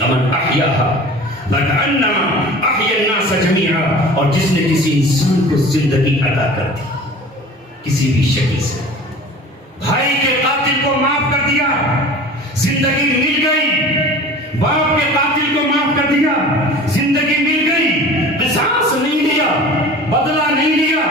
ومن احیاها فکأنما احیا الناس جميعا، اور جس نے کسی انسان کو زندگی عطا کر دی کسی بھی شکل سے، بھائی کے قاتل کو معاف کر دیا، زندگی مل گئی. باپ کے قاتل کو معاف کر دیا، زندگی مل گئی. قصاص نہیں لیا، بدلہ نہیں لیا،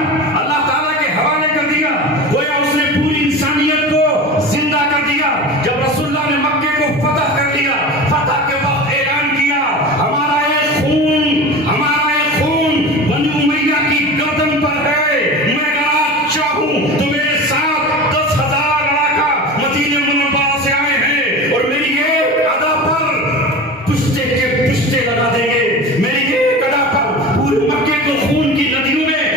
اللہ تعالیٰ کے حوالے کر دیا. گویا اس نے پوری انسانیت کو زندہ کر دیا. جب رسول اللہ نے مکے کو فتح کر لیا، فتح کے وقت اعلان کیا ہمارا ایک خون بنی امیہ کی گردن پر ہے. میں اگر آج چاہوں تو میرے ساتھ 10,000 لڑاکا مدینہ منورہ سے آئے ہیں اور میری ایک ادا پر پشتے کے پشتے لگا دیں گے. میری ایک ادا پر پورے مکے کو خون کی ندیوں میں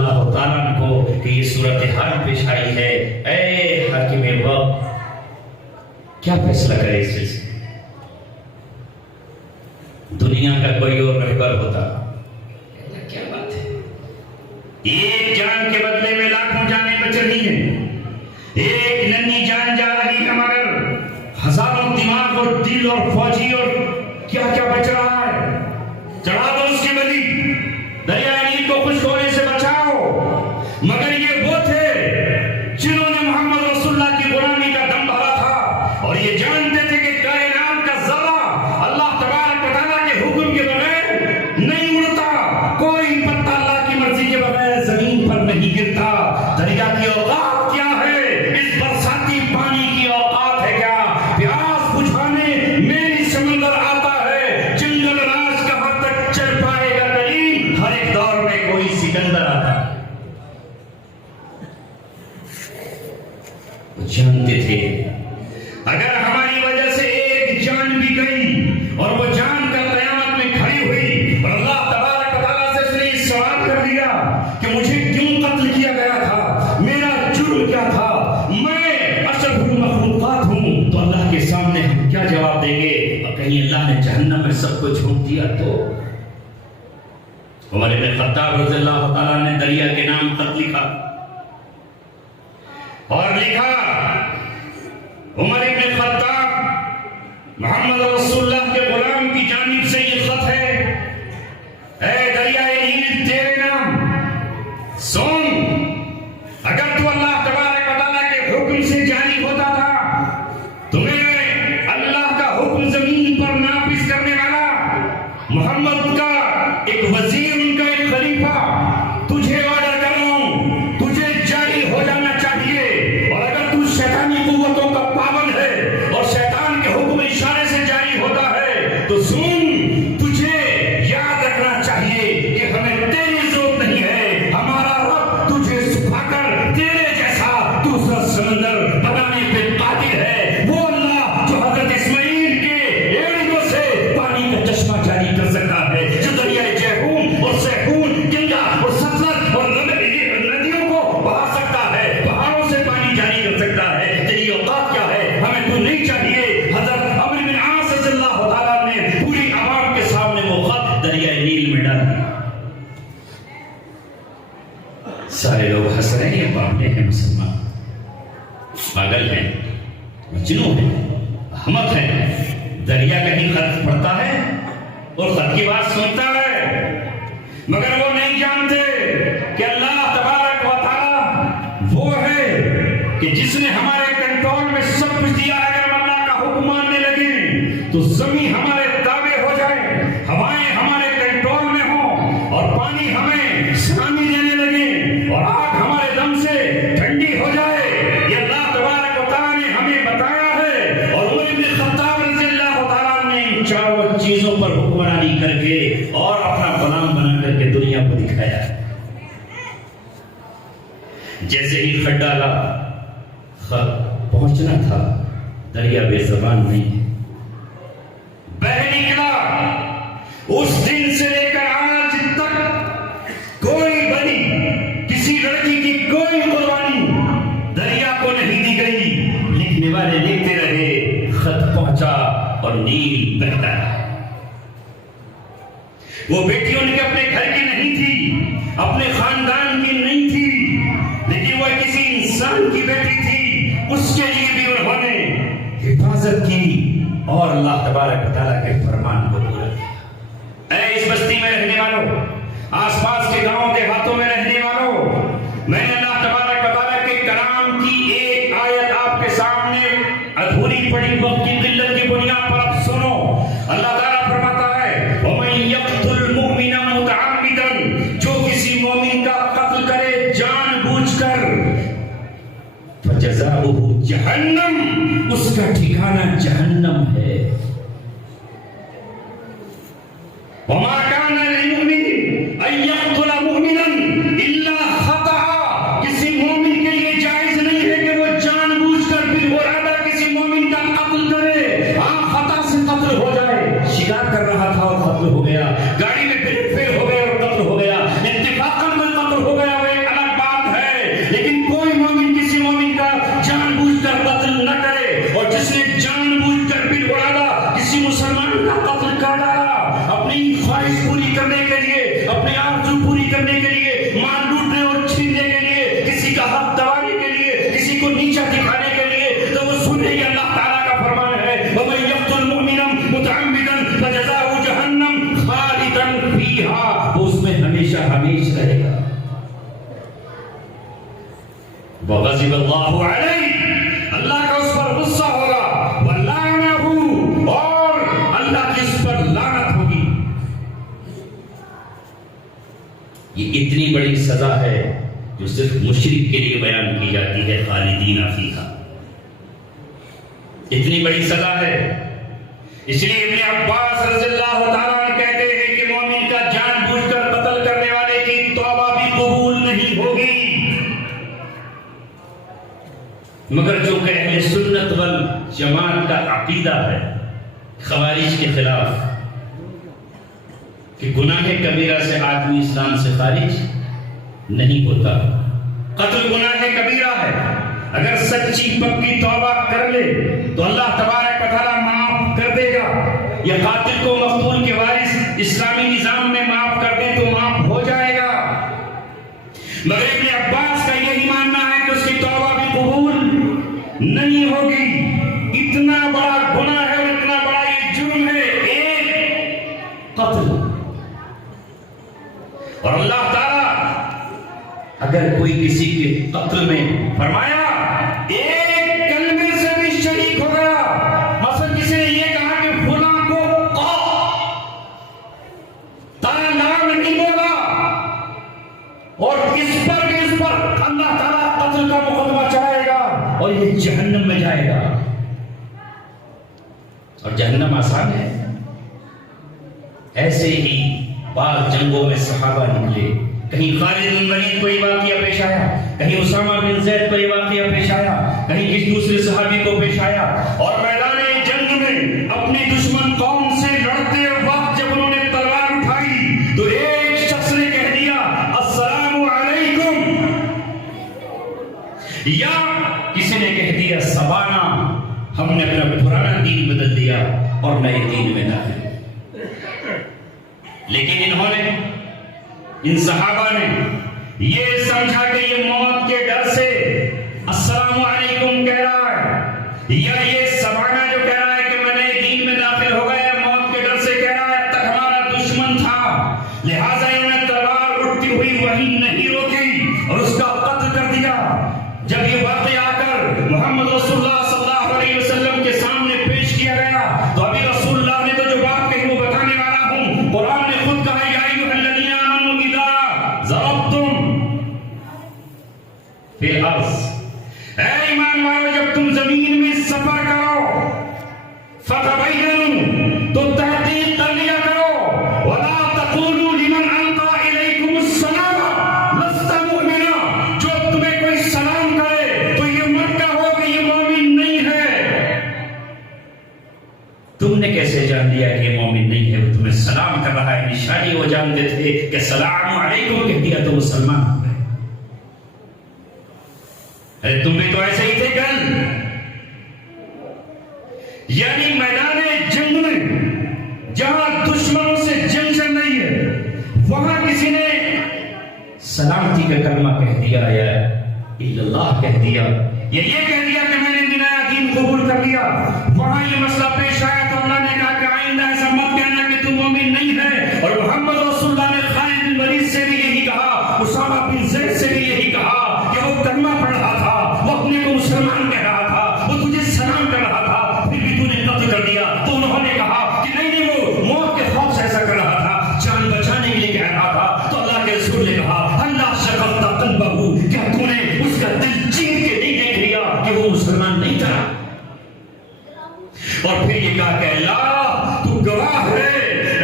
اللہ تعالیٰ عنہ کو کہ یہ صورتحال پیش آئی ہے، اے حاکم وقت کیا فیصلہ کرے اس سلسلے؟ دنیا کا کوئی اور رہبر ہوتا، کیا بات ہے، ایک جان کے بدلے میں لاکھوں جانیں بچ رہی ہیں، ایک ننھی جان جا رہی ہے مگر ہزاروں دماغ اور دل اور فوجی اور کیا کیا بچ رہا ہے۔ چڑھا دو اس کی بلی، دریائے نیل کو خشک ہونے سے بچاؤ۔ مگر یہ وہ تھے جنہوں نے محمد رسول اللہ کی غلامی کا دم بھرا تھا اور یہ جانتے تھے کہ کائنات کا ذرہ اللہ تبارک و تعالیٰ کے حکم کے بغیر نہیں اڑتا، کوئی پتا اللہ کی مرضی کے بغیر زمین پر نہیں گرتا۔ دریا کی اوقات کیا ہے، اس برساتی پانی کی اوقات ہے کیا، پیاس بجھانے میری سمندر آتا ہے، جنگل راز کہاں تک چل پائے گا کلیم، ہر ایک دور میں کوئی سکندر آتا ہے۔ وہ جانتے تھے اگر ہماری وجہ سے ایک جان بھی گئی اور وہ جان کا قیامت میں کھڑی ہوئی اور اللہ تبارک و تعالیٰ سے اس نے سوال کر دیا کہ مجھے کیوں قتل کیا گیا تھا، میرا جرم کیا تھا، میں اشرف المخلوقات ہوں، تو اللہ کے سامنے ہم کیا جواب دیں گے؟ اور کہیں اللہ نے جہنم میں سب کو جھونک دیا تو؟ عمر بن خطاب رضی اللہ تعالیٰ نے دریا کے نام خط لکھا اور لکھا، عمر بن خطاب محمد رسول اللہ کے غلام کی جانب سے یہ خط ہے، اے دریائے نیل تیرے نام، سن اگر تو اللہ تبارک و تعالیٰ کے حکم سے جاری ہوتا تھا تو میں اللہ کا حکم زمین پر نافذ کرنے والا محمد کا ایک وزیر، ان کا ایک خلیفہ تجھے آرڈر کر رہا ہوں، تجھے جاری ہو جانا چاہیے، اور اگر تو شیطانی قوتوں کا پابند ہے اور شیطان کے حکم اشارے سے جاری ہوتا ہے تو سن، تجھے یاد رکھنا چاہیے کہ ہمیں تیری ضرورت نہیں ہے، ہمارا رب تجھے سکھا کر تیرے جیسا دوسرا سمندر بنانے پہ قادر ہے، وہ اللہ جو حضرت اسماعیل کے ایڑیوں سے پانی کا چشمہ جاری کر سکتا ہے، جو دریائے جہوم اور سیحون، گنگا اور ستلج اور ندیوں کو بہا سکتا ہے، پہاڑوں سے پانی جاری کر سکتا ہے، تیری اوقات کیا ہے، ہمیں تو نہیں چاہیے۔ حضرت عمرو بن عاص رضی اللہ تعالیٰ نے پوری عوام کے سامنے وہ خط دریائے نیل میں ڈال دیا۔ سارے لوگ ہنس رہے ہیں، بابلے ہیں، مسلمان پاگل ہیں، مجنون ہیں، احمق ہیں، دریا کہیں خط پڑھتا ہے اور خط کی بات سنتا ہے، مگر وہ نہیں جانتے کہ اللہ تبارک و تعالیٰ وہ ہے کہ جس نے ہمارے کنٹرول میں سب کچھ دیا ہے۔ اگر ہم اللہ کا حکم ماننے لگے تو زمین ہمارے تابع ہو جائے، ہوائیں ہمارے کنٹرول میں ہوں اور پانی ہمیں سلامی دینے لگے اور آگ ہمارے دم سے ٹھنڈی ہو جائے، یہ اللہ تبارک و تعالیٰ نے ہمیں بتایا ہے۔ اور عمر بن خطاب رضی اللہ تعالیٰ نے ان چاروں چیزوں پر حکمرانی کر کے اور اپنا غلام بنا کر کے دنیا کو دکھایا۔ جیسے ہی خط ڈالا، خط پہنچنا تھا، دریا بے زبان نہیں ہے، بہ نکلا۔ اس دن سے لے کر آج تک کوئی بنی، کسی لڑکی کی کوئی قربانی دریا کو نہیں دی گئی، لکھنے والے لکھتے رہے، خط پہنچا اور نیل بہتا ہے۔ وہ بیٹی ان کے اپنے گھر کی نہیں تھی، اپنے خاندان کی نہیں تھی، لیکن وہ کسی انسان کی بیٹی تھی، اس کے لیے بھی انہوں نے حفاظت کی اور اللہ تبارک و تعالیٰ کے فرمان کو پورا کیا۔ اے اس بستی میں رہنے والوں، آس پاس کے گاؤں دیہاتوں میں رہنے والوں، میں نے اللہ تبارک و تعالیٰ کے کلام کی ایک آیت آپ کے سامنے ادھوری پڑی وقت کی قلت کی بنیاد پر اب سنو۔ اللہ تعالیٰ فرماتا ہے، وَمَن يَقْتُلْ مُؤْمِنًا مُتَعَمِّدًا، جو کسی مومن کا قتل کرے جان بوجھ کر، فَجَزَاؤُهُ جہنم، اس کا ٹھکانہ جہنم ہے۔ وَمَا كَانَ لِلْمُؤْمِنِ أَن يَقْتُلَ مُؤْمِنًا إِلَّا خَطَأً، کسی مومن کے لیے جائز نہیں ہے کہ وہ جان بوجھ کر بالارادہ کسی مومن کا قتل کرے۔ ہاں، خطا سے قتل ہو جائے، شکار کر رہا تھا اور قتل ہو گیا، گاڑی میں پھر ہو گیا اور قتل ہو گیا، اتفاقاً میں قتل ہو گیا، وغضب اللہ علیہ، اللہ کا اس پر غصہ ہوگا، وَلَعْنَهُ، اور اللہ کی اس پر لعنت ہوگی۔ یہ اتنی بڑی سزا ہے جو صرف مشرک کے لیے بیان کی جاتی ہے، خالدین فیہا، اتنی بڑی سزا ہے۔ اس لیے ابن عباس رضی اللہ تعالیٰ عنہ کہتے ہیں کہ مومن کا جان بوجھ کر قتل کرنے والے کی توبہ بھی قبول نہیں ہوگی، مگر جو کہ اہل سنت والجماعت کا عقیدہ ہے خوارج کے خلاف کہ گناہ کبیرہ سے آدمی اسلام سے خارج نہیں ہوتا، قتل گناہ کبیرہ ہے، اگر سچی پکی توبہ کر لے تو اللہ تبارک و تعالیٰ معاف کر دے گا، یا قاتل کو مقتول کے وارث اسلامی نظام میں معاف کر دے تو معاف ہو جائے گا، مگر ابن عباس کا یہی ماننا ہے کہ اس کی توبہ بھی قبول نہیں ہوگی۔ اتنا بڑا گناہ ہے اور اتنا بڑا یہ جرم ہے، ایک قتل، اور اللہ تعالیٰ اگر کوئی کسی کے قتل میں فرمایا ایک کلمے سے بھی شریک ہو گیا، مثلا کسی نے یہ کہا کہ فلاں کو تعالیٰ نام نہیں بولا، اور اس پر بھی اس پر اللہ تعالیٰ قتل کا مقدمہ چڑھائے گا اور یہ جہنم میں جائے گا، اور جہنم آسان ہے۔ ایسے ہی بعض جنگوں میں صحابہ نکلے، کہیں خالد بن ولید کو یہ واقعہ پیش آیا، کہیں اسامہ بن زید کو یہ واقعہ پیش آیا، کہیں کسی دوسرے صحابی کو پیش آیا، اور میدان جنگ میں اپنی دشمن قوم سے لڑتے وقت جب انہوں نے تلوار اٹھائی تو ایک شخص نے کہہ دیا السلام علیکم، یا کسی نے کہہ دیا سبانا، ہم نے اپنا پرانا دین بدل دیا اور نئے دین میں داخل۔ لیکن انہوں نے، ان صحابہ نے یہ سمجھا کہ یہ موت کے ڈر سے السلام علیکم کہہ رہا ہے، یا یہ سبانا جو کہہ رہا ہے کہ میں نئے دین میں داخل ہو گیا موت کے ڈر سے کہہ رہا ہے، تک ہمارا دشمن تھا، لہٰذا انہوں نے تلوار اٹھتی ہوئی وہی نہیں روکی اور اس کا قتل کر دیا۔ جب یہ واقعہ آ کر محمد رسول اللہ صلی اللہ علیہ وسلم کے سامنے پیش کیا گیا تو ابھی رسول اللہ نے تو جو بات کہی وہ بتانے والا ہوں، قرآن نے خود کہا یا ایھا الذین آمنوا اذا ضربتم فی الارض، اے ایمان والو جب تم زمین میں سفر کرو فتبینوا، تو تحقیق کر لیا کرو، ولا تقولوا لمن القى الیکم السلام لست مؤمنا، جو تمہیں کوئی سلام کرے تو یہ مت کہو کہ یہ مومن نہیں ہے۔ تم نے کیسے جان لیا کہ یہ مومن نہیں ہے؟ وہ تمہیں سلام کر رہا ہے، نشانی وہ جانتے تھے کہ السلام علیکم کہہ دیا تو مسلمان ہو گئے۔ ارے تم بھی تو ایسے ہی تھے کل، یعنی میدان جنگ میں جہاں دشمنوں سے جنگ چل رہی ہے وہاں کسی نے سلامتی کا کلمہ کہہ دیا یا الا اللہ کہہ دیا یا یہ کہہ دیا کہ میں نے نیا دین قبول کر لیا، وہاں یہ مسئلہ پیش آیا تو اللہ نے کہا کہ آئندہ ایسا مت کہنا کہ تم مومن نہیں ہے۔ اور محمد رسول اللہ نے خالد بن ولید سے بھی یہی کہا، اسامہ بن زید سے بھی یہی کہا کہ وہ کلمہ پڑھ رہا تھا، وہ اپنے کو مسلمان کہہ رہا تھا، وہ تجھے سلام کر رہا تھا، پھر بھی تو نے قتل کر دیا۔ تو انہوں نے کہا کہ نہیں وہ موت کے خوف سے ایسا کر رہا تھا، جان بچانے کے لیے کہہ رہا تھا۔ تو اللہ کے رسول نے کہا اللہ شغلت قلبہ، کیا تو نے اس کا دل چیر کے نہیں دیکھ لیا کہ وہ مسلمان نہیں تھا؟ اور پھر یہ کہا کہ اللہ تو گواہ ہے،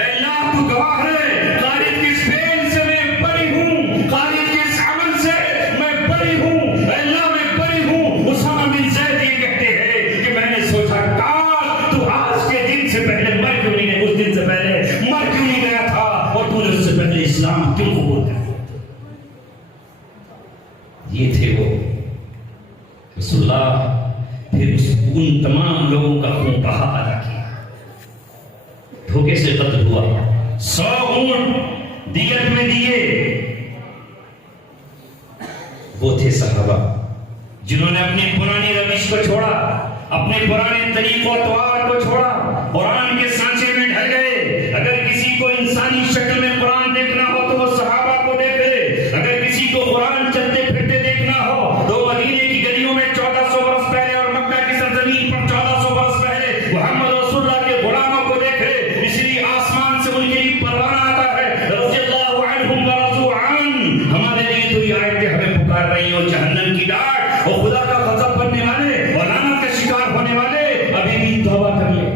اللہ تو گواہ ہے، خالد کی اس فعل سے میں بری ہوں، خالد کے اس عمل سے میں بری ہوں، اللہ میں بری ہوں۔ اسامہ بن زید یہ کہتے ہیں کہ میں نے سوچا کاش تو آج کے دن سے پہلے مر کیوں نہیں گیا، اس دن سے پہلے مر کیوں نہیں گیا تھا، اور تو نے اس سے پہلے اسلام کیوں قبول کر؟ یہ تھے وہ رسول اللہ۔ پھر ان تمام لوگوں کا خون بہا ادا کیا، دھوکے سے قتل ہوا، 100 اونٹ دیت میں دیے۔ وہ تھے صحابہ جنہوں نے اپنی پرانی روش کو چھوڑا، اپنے پرانے طریق و اطوار کو چھوڑا، قرآن کے سانچے میں ڈھل گئے۔ اگر کسی کو انسانی شکل میں قرآن دیکھنا ہو تو وہ صحابہ کو دیکھے، اگر کسی کو قرآن چلتے پھرتے دیکھنا ہو تو مدینے رہی ہو جہنم کی ڈانٹ اور خدا کا غضب بننے والے اور لعنت کا شکار ہونے والے ابھی بھی توبہ کر لیں.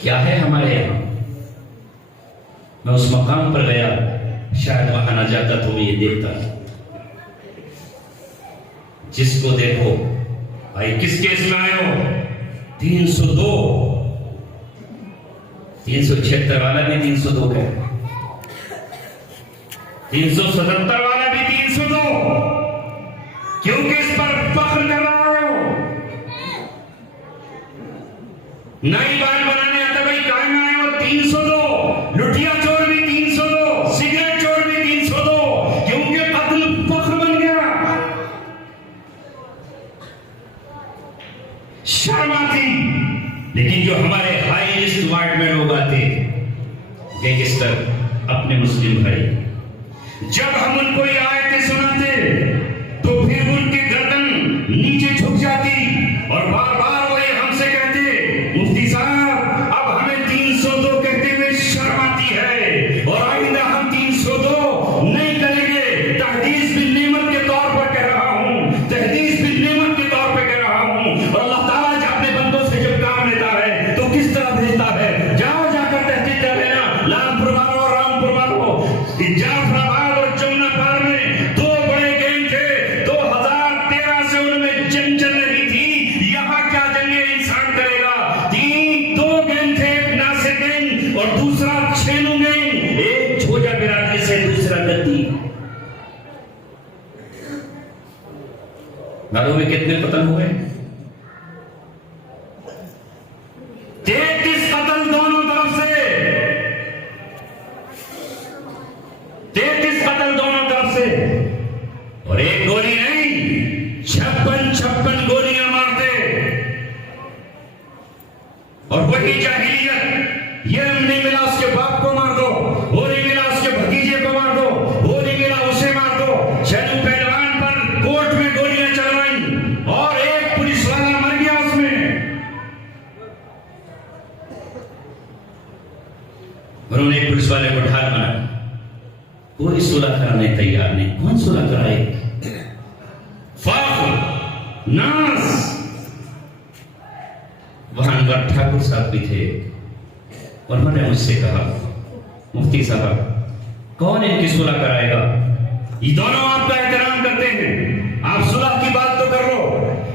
کیا ہے ہمارے یہاں؟ میں اس مقام پر گیا، شاید وہاں نہ جاتا تو میں یہ دیکھتا جس کو دیکھو بھائی کس کیس میں آئے ہو 302 376 والا بھی 302 ہے، 377 والا بھی 302. کیونکہ اس پر فخر کر رہا ہو. نئی بال بنانے آتا بھائی کہاں میں آئے ہو 302. لٹیا چور بھی 302، سگریٹ چور بھی 302. کیونکہ قتل فخر بن گیا. شرم آتی. لیکن جو ہمارے ہائی لسٹ وارڈ میں لوگ آتے گینگسٹر اپنے مسلم بھائی، جب ہم ان کو یہ آیتیں سناتے تو پھر ان کی گردن نیچے جھک جاتی اور بار بار وہ یہ ہم سے کہتے مفتی صاحب اب ہمیں 302 کہتے ہوئے شرم آتی ہے اور آئندہ ہم 302 نہیں کریں گے. تحدیث بالنعمت کے طور پر کہہ رہا ہوں، تحدیث بالنعمت کے طور پہ کہہ رہا ہوں. اور اللہ تعالیٰ جب اپنے بندوں سے جب کام لیتا ہے تو کس طرح بھیجتا ہے؟ جاؤ جا کر تحقیق کر لینا. لام پور والوں اور رام پور والوں، جعفر آباد اور جمنا پار میں 2 بڑے گینگ تھے. 2013 سے ان میں جنگ چل رہی تھی. یہاں کیا جنگ انسان کرے گا؟ 2 گینگ تھے، ایک ناصر گینگ اور دوسرا چھینو گینگ. ایک چھوجا برادری سے، دوسرا گدی. گھروں میں کتنے قتل ہوئے؟ 33 قتل دونوں طرف سے. 33 قتل دونوں طرف سے. اور ایک گولی نہیں، 56 گولیاں مارتے. اور وہی جاہلیت، یہ نہیں ملا اس کے باپ کو مار دو، وہ نہیں ملا اس کے بھتیجے کو مار دو، وہ نہیں ملا اسے مار دو. شینو پہلوان پر کوٹ میں گولیاں چلوائیں اور ایک پولیس والا مر گیا اس میں. انہوں نے ایک پولیس والے کو ڈھال بنایا. کوئی صلح کرانے تیار نہیں. کون صلح کرائے؟ فخر، ناز. وہاں انور ٹھاکر صاحب بھی تھے اور انہوں نے مجھ سے کہا مفتی صاحب کون ان کی صلح کرائے گا؟ یہ دونوں آپ کا احترام کرتے ہیں، آپ صلح کی بات تو کر لو.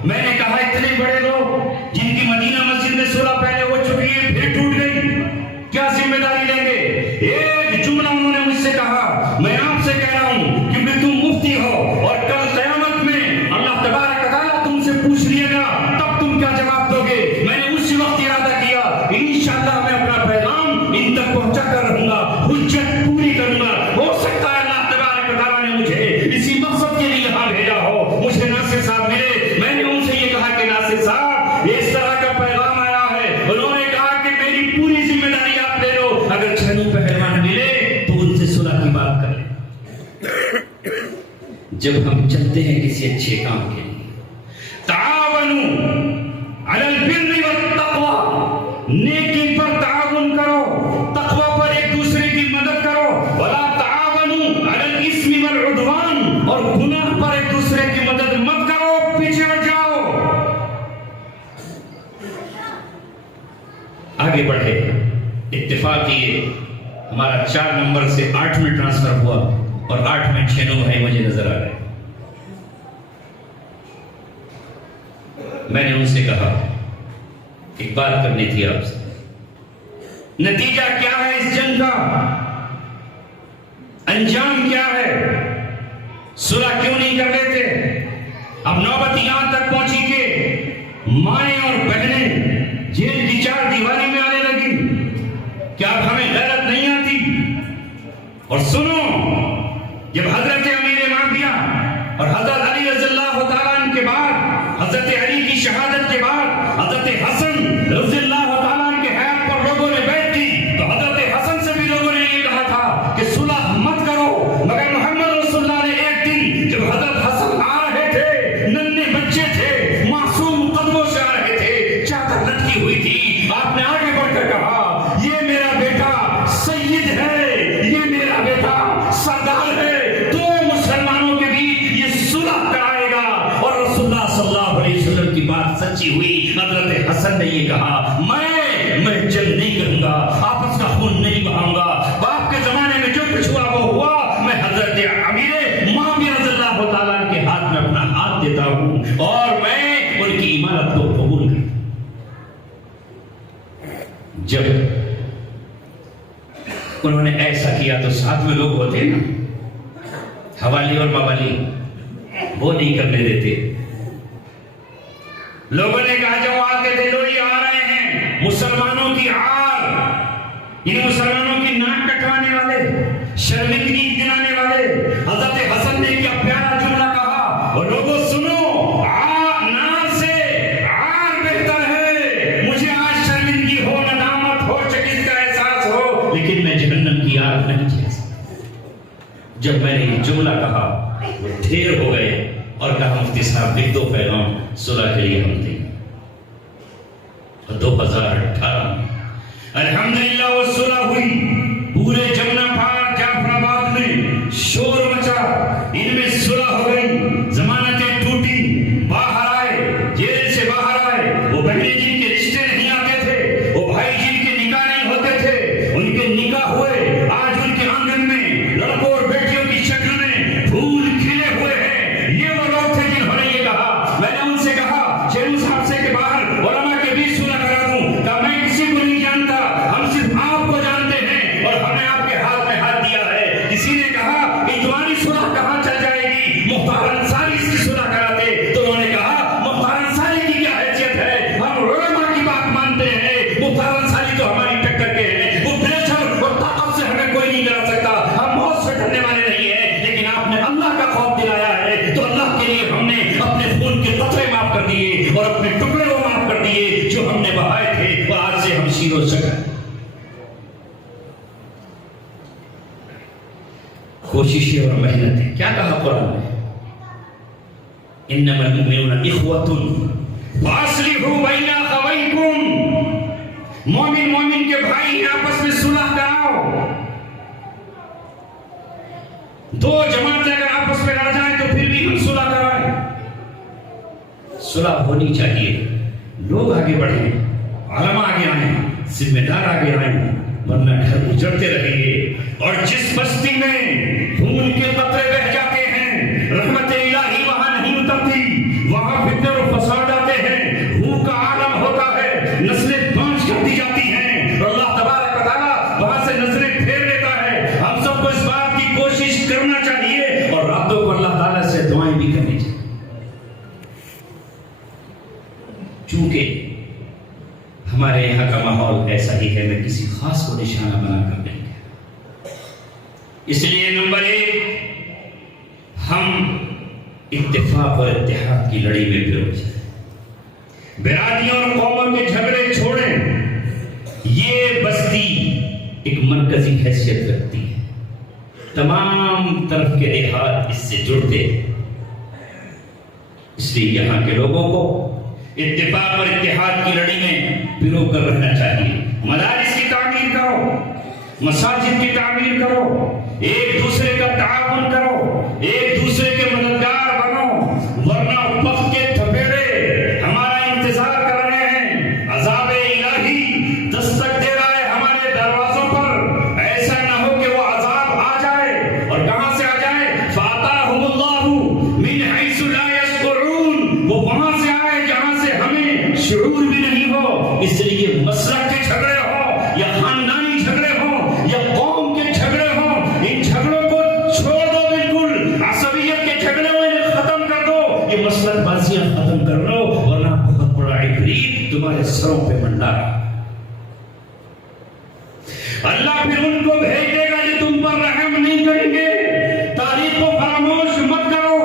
میں نے کہا اتنے بڑے لوگ جن کی مدینہ مسجد میں صلح پہلے ہو چکی ہے پھر ٹوٹ گئی، کیا ذمہ داری لیں گے؟ ایک جملہ انہوں نے مجھ سے کہا، میں آپ سے کہہ رہا ہوں کیونکہ تم مفتی ہو اور کل قیامت میں اللہ تبارک و تعالیٰ تم سے پوچھ لیے گا تب تم کیا جواب دو گے؟ میں نے اسی وقت ارادہ کیا انشاءاللہ میں اپنا پیغام ان تک پہنچا کر رہوں گا، حجت پوری کروں گا. ہو سکتا ہے اللہ تبارک و تعالیٰ نے مجھے اسی مقصد کے لیے یہاں بھیجا ہو. مجھے ناصر صاحب ملے، میں نے ان سے یہ کہا کہ ناصر صاحب اس طرح کا پیغام آیا ہے. انہوں نے کہا کہ میری پوری ذمہ داری آپ لے لو. اگر چھنو پہلوان ملے تو ان سے صلح کی بات کریں. جب ہم چلتے ہیں کسی اچھے کام کے لیے، تعاونوا علی البر والتقوی، نیکی پر تعاون کرو، تقوی پر ایک دوسرے کی مدد کرو. ولا تعاونوا علی الاثم والعدوان، اور گناہ پر ایک دوسرے کی مدد مت کرو، پیچھے ہٹ جاؤ. آگے بڑھے. اتفاق یہ ہمارا 4 نمبر سے 8 میں ٹرانسفر ہوا اور 8 میں 6 بھائی مجھے نظر آ رہے. میں نے ان سے کہا ایک بات کرنی تھی آپ سے، نتیجہ کیا ہے اس جنگ کا؟ انجام کیا ہے؟ صلح کیوں نہیں کر لیتے؟ اب نوبت یہاں تک پہنچی کہ مائیں اور بہنیں جیل کی 4 دیواری میں آنے لگی. کیا اب ہمیں غیرت نہیں آتی؟ اور سنو، جب حضرت امیر معاویہ اور حضرت علی رضی اللہ تعالیٰ عنہ کے بعد، حضرت علی کی شہادت کے بعد حضرت حسن رضی اللہ تعالیٰ عنہ کے حیات پر لوگوں نے بیعت کی، تو حضرت حسن سے بھی لوگوں نے یہ کہا تھا کہ صلح مت کرو. مگر محمد رسول اللہ نے ایک دن جب حضرت حسن آ رہے تھے، ننھے بچے تھے، معصوم قدموں سے آ رہے تھے، چادر لٹکی ہوئی تھی، آپ نے آگے بڑھ کر کہا یہ میرا بیٹا سید ہے، یہ میرا بیٹا سردار ہے. 2 بات سچی ہوئی. حضرت حسن نے یہ کہا میں جنگ نہیں کروں گا, آپس کا خون نہیں بہاؤں گا, باپ کے زمانے میں جو کچھ ہوا وہ ہوا, میں حضرت امیر معاویہ رضی اللہ تعالیٰ کے ہاتھ میں اپنا ہاتھ دیتا ہوں اور میں ان کی امارت کو قبول کرتا ہوں. جب انہوں نے ایسا کیا تو ساتھ میں لوگ ہوتے نا, حوالی اور موالی, وہ نہیں کرنے دیتے. لوگوں نے کہا جب آتے تھے لوگ یہ آ رہے ہیں مسلمانوں کی آر, ان مسلمانوں کی ناک کٹوانے والے, شرمندگی دلانے والے. حضرت حسن نے کیا پیارا جملہ کہا, اور لوگوں سنو, نار سے آر بہتر ہے. مجھے آج شرمندگی ہو, ندامت ہو, شکست کا احساس ہو, لیکن میں جہنم کی آگ نہیں جھیل سکتا. جب میں نے یہ جملہ کہا وہ ڈھیر ہو گئے اور کہا مفتی صاحب لکھ دو پیغام صلح کے لیے ہم دیں. 2018 میں الحمدللہ وہ صلح ہوئی. پورے جمنا پار جعفر آباد میں شور مچا, ان میں صلح ہو گئی, ضمانتیں ٹوٹی, باہر آئے, جیل سے باہر آئے. وہ بہنیں جن کے رشتے نہیں آتے تھے, وہ بھائی جن کے نکاح نہیں ہوتے تھے, ان کے نکاح ہوئے. آج ان کے آنگن میں لڑکوں اور بیٹیوں کی شکل میں پھول کھلے ہوئے ہیں. یہ وہ لوگ تھے جنہوں نے یہ کہا. میں نے ان سے کہا شیرو صاحب سے کہ باہر علماء کے بیچ صلح کرا دوں. کہا میں کسی کو نہیں جانتا, ہم صرف آپ کو جانتے ہیں اور ہمیں آپ کے ہاتھ میں ہاتھ دیا ہے. کسی نے کہا کہ تمہاری صلح کہاں چل جائے گی, مختار انصاری اس کی صلح کراتے. تو انہوں نے کہا مختار انصاری کی کیا حیثیت ہے, ہم علماء کی بات مانتے ہیں, مختار انصاری تو ہماری ٹکر کے ہیں, وہ پریشر اور طاقت سے ہمیں کوئی نہیں کرا سکتا, ہم موت سے ڈرنے والے نہیں ہیں. لیکن آپ نے اللہ کا خوف دلایا ہے تو اللہ کے لیے ہم نے اپنے خون کے قطرے معاف کر دیے اور اپنے ٹکڑے وہ معاف کر دیے جو ہم نے بہائے تھے, اور آج سے ہم شیر و شکر. کوششیں اور محنتیں. کیا کہا قرآن نے, انما المؤمنون اخوة فاصلحوا بین اخویکم. مومن مومن کے بھائی آپس میں صلح کراؤ. دو جماعتیں اگر آپس میں لڑ جائیں تو پھر بھی ہم صلح کرائیں. صلح ہونی چاہیے, لوگ آگے بڑھیں, علماء آگے آئیں, ذمہ دار آگے آئیں, ورنہ گھر اجڑتے رہیں گے. اور جس بستی میں خون کے قطرے بہ جاتے ہیں, رحمت الہی وہاں نہیں اترتی, وہاں فتنے اور فساد آتے ہیں, خون کا عالم ہوتا ہے, نسلیں پانچ کرتی جاتی ہیں, اور اللہ تبارک و تعالیٰ وہاں سے نظریں پھیر لیتا ہے. ہم سب کو اس بات کی کوشش کرنا چاہیے اور راتوں کو اللہ تعالیٰ سے دعائیں بھی کرنی چاہیے. چونکہ ہمارے یہاں کا ماحول ایسا ہی ہے, میں کسی خاص کو نشانہ بنا کر نہیں کہتا. اس لیے نمبر 1, ہم اتفاق اور اتحاد کی لڑائی میں پھر جائیں. برادریوں اور قوموں کے جھگڑے چھوڑیں. یہ بستی ایک مرکزی حیثیت رکھتی ہے, تمام طرف کے دیہات اس سے جڑتے ہیں. اس لیے یہاں کے لوگوں کو اتفاق اور اتحاد کی لڑائی میں پرو کر رہنا چاہیے. مدارس کی تعمیر کرو, مساجد کی تعمیر کرو, ایک دوسرے کا تعاون کرو, ایک دوسرے کے مددگار بنو, ورنہ وقت کے تھپیڑے ہمارا انتظار کر رہے ہیں. عذاب الہی دستک دے رہا ہے ہمارے دروازوں پر. ایسا نہ ہو کہ وہ عذاب آ جائے, اور کہاں سے آ جائے, فَآتَاهُمُ اللَّهُ مِنْ حَيْثُ لَا يَشْعُرُونَ. وہ وہاں سے آئے جہاں سے ہمیں شعور بھی نہیں ہو. اس لیے مسلک کے جھگڑے ہو یا خاندانی جھگڑے ہوں یا قوم کے جھگڑے ہوں, ان جھگڑوں کو چھوڑ دو. بالکل عصبیت کے جھگڑے میں ختم کر دو, یہ مسلک بازیاں ختم کر لو, ورنہ بہت بڑا عفریت تمہارے سروں پہ منڈا رہا. اللہ پھر ان کو بھیج دے گا جو تم پر رحم نہیں کریں گے. تاریخ کو فراموش مت کرو.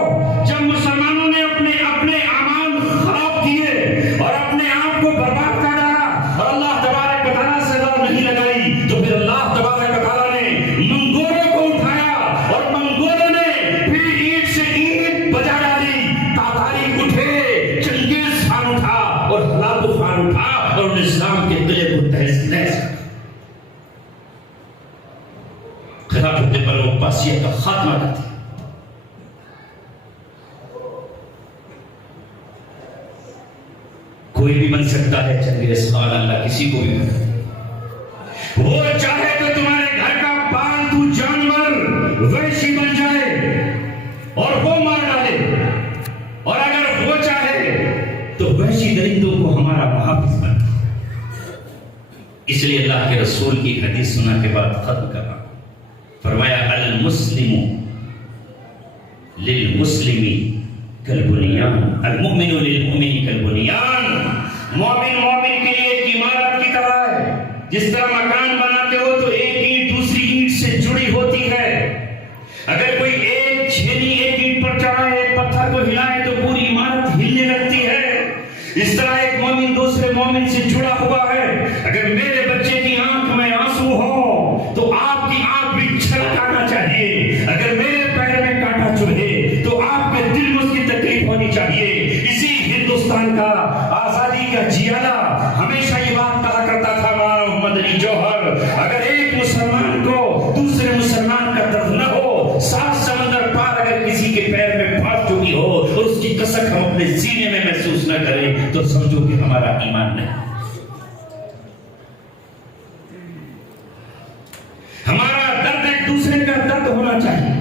جب مسلمانوں نے اپنے اعمال خراب کیے اور اپنے آپ کو برباد کر ڈالا اور اللہ تبارک و تعالیٰ سے لڑ نہیں لگائی, تو پھر اللہ تبارک و تعالیٰ نے منگولوں کو اٹھایا, اور منگولوں نے پھر اینٹ سے اینٹ بجا ڈالی. تاتاری اٹھے, چنگیز خان اٹھا اور ہلاکو خان اٹھا, اور انہوں نے اسلام کے قلعے کو تہز نہز کر خلافت بنو عباسیہ کا خاتمہ کرتے. کوئی بھی بن سکتا ہے، چلیے سبحان اللہ، کسی کو بھی بن. وہ چاہے تو تمہارے گھر کا پالتو جانور وحشی بن جائے اور وہ مار ڈالے، اور اگر وہ چاہے تو وحشی درندوں کو ہمارا محافظ بنا. اس لیے اللہ کے رسول کی حدیث سنا کے بعد ختم کرنا، فرمایا المسلم للمسلم کالبنیان، المؤمن للمؤمن کالبنیان. مومن مومن کے لیے ایک عمارت کی طرح ہے. جس طرح مکان بناتے ہو تو ایک اینٹ دوسری اینٹ سے جڑی ہوتی ہے. اگر کوئی ایک چھیلی ایک اینٹ پر چڑھائے، ایک پتھر کو ہلائے تو پوری عمارت ہلنے لگتی ہے. اس طرح ایک مومن دوسرے مومن سے جڑا ہوا ہے. اگر میرے بچے کی آنکھ میں آنسو ہو تو آپ کی آنکھ بھی چھلک آنا چاہیے. اگر میرے پیر میں کانٹا چبھے تو آپ کے دل میں اس کی تکلیف ہونی چاہیے. اسی ہندوستان کا آزادی کا جیالہ ہمیشہ یہ بات کہا کرتا تھا محمد علی جوہر، اگر ایک مسلمان کو دوسرے مسلمان کا درد نہ ہو، 7 سمندر پار اگر کسی کے پیر میں پھانس چکی ہو اور اس کی کسک ہم اپنے سینے میں محسوس نہ کریں تو سمجھو کہ ہمارا ایمان نہیں. ہمارا درد ایک دوسرے کا درد ہونا چاہیے.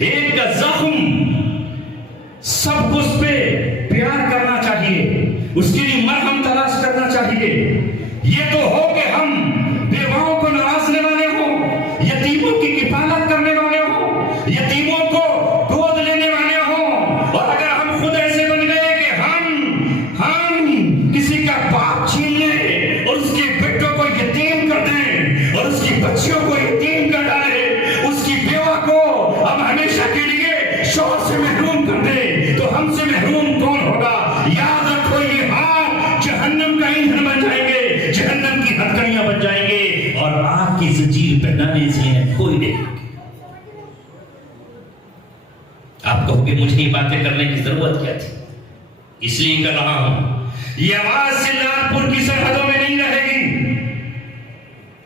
ایک کا زخم سب کو اس پہ پیار کرنا چاہیے، اس کے لیے مرہم تلاش کرنا چاہیے. یہ تو ہو کہ ہم بیواؤں کو نوازنے والے ہوں، یتیموں کی کفالت کرنے والے ہوں، یتیموں کو گود لینے والے ہوں. اور اگر ہم خود ایسے بن گئے کہ ہم کسی کا باپ چھین لیں اور اس کے بیٹوں کو یتیم کر دیں اور اس کی بچیوں کو یتیم کر ڈالیں، اس کی بیوہ کو ہم ہمیشہ کے لیے شوہر سے محروم کر دیں، تو ہم سے محروم کون ہوگا؟ یاد رکھو یہ ہاتھ جہنم کا ایندھن بن جائیں گے، جہنم کی ہتھکڑیاں بن جائیں گے، اور آگ کی زنجیر پہنانے سے کوئی نہیں. آپ کہو گے مجھے یہ باتیں کرنے کی ضرورت کیا تھی؟ اس لیے کر رہا ہوں. یہ آواز سے لال پور کی سرحدوں میں نہیں رہے گی،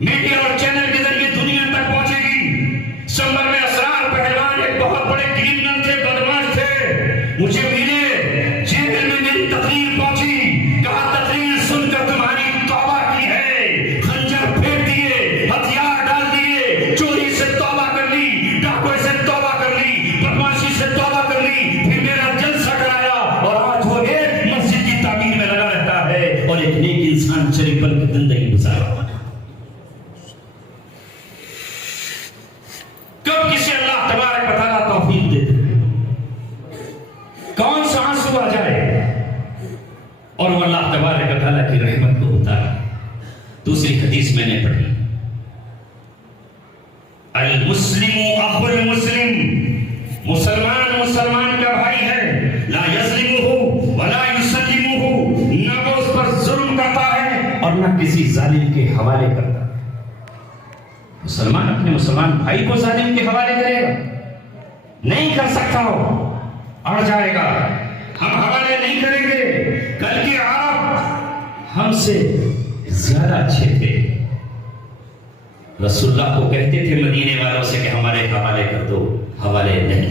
میڈیا اور چینل کے ذریعے دنیا تک پہنچے گی. سمبر میں اسرار پہلوان ایک بہت بڑے کرمنل تھے، بدماش تھے، مجھے ملے، جیل میں میری تقریر پہنچی، کہا تقریر سن کر تمہاری توبہ کی ہے، خنجر پھینک دیے، ہتھیار ڈال دیے، چوری سے توبہ کر لی، ڈاکوے سے توبہ کر لی، بدماشی سے توبہ کر لی، پھر میرا جلسہ کرایا، اور آج وہ ایک مسجد کی تعمیر میں لگا رہتا ہے اور ایک نیک انسان شریف بن کے زندگی گزارا. کب کسی اللہ تبارک و تعالیٰ توفیق دیتے، کون سا آنسو آ جائے اور وہ اللہ تبارک و تعالیٰ کی رحمت کو اتارے. دوسری حدیث میں نے پڑھی، المسلم اخو المسلم، مسلمان مسلمان کا بھائی ہے، لا یظلمہ ولا یسلمہ، نہ وہ اس پر ظلم کرتا ہے اور نہ کسی ظالم کے حوالے کرتا. مسلمان اپنے مسلمان بھائی کو ظالم کے حوالے کرے گا؟ نہیں کر سکتا، ہو اڑ جائے گا. ہم حوالے نہیں کریں گے. کل کے عرب ہم سے زیادہ اچھے تھے. رسول اللہ کو کہتے تھے مدینے والوں سے کہ ہمارے حوالے کر دو، حوالے نہیں.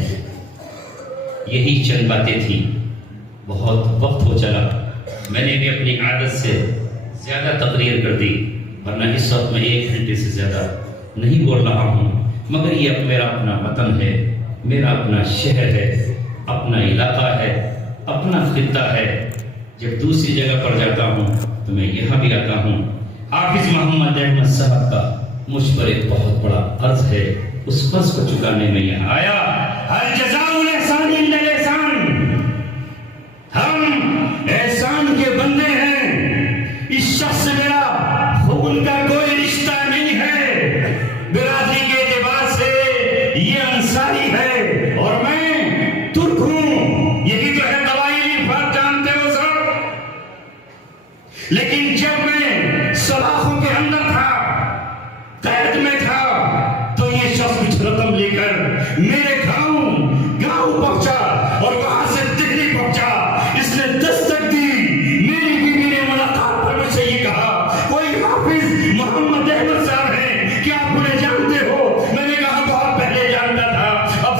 یہی چند باتیں تھیں. بہت وقت ہو چلا، میں نے بھی اپنی عادت سے زیادہ تقریر کر دی، ورنہ اس وقت میں 1 گھنٹے سے زیادہ نہیں بول رہا ہوں. مگر یہ میرا اپنا وطن ہے، میرا اپنا شہر ہے، اپنا علاقہ ہے، اپنا خطہ ہے. جب دوسری جگہ پر جاتا ہوں تو میں یہاں بھی آتا ہوں. حافظ محمد احمد صاحب کا مجھ پر ایک بہت بڑا قرض ہے، اس قرض کو چکانے میں یہاں آیا. ہر جزاء الاحسان الا الاحسان، ہم احسان کے بندے ہیں. اس شخص سے میرا خون کا کوئی رشتہ نہیں ہے، برادری کے اعتبار سے یہ انصاری ہے اور میں ترک ہوں. یہی تو ہے قبائلی فرق، جانتے ہو سب. لیکن جب میں سلاخوں کے اندر تھا، قید میں تھا، تو یہ شخص کچھ رقم لے کر میرے گاؤں پہنچا اور وہاں سے دہلی پہنچا. اس نے دستک دی، میری بیوی نے ملاقات پر مجھ سے یہ کہا کوئی حافظ محمد احمد صاحب ہیں، کیا آپ انہیں جانتے ہو؟ میں نے کہا بہت پہلے جانتا تھا، اب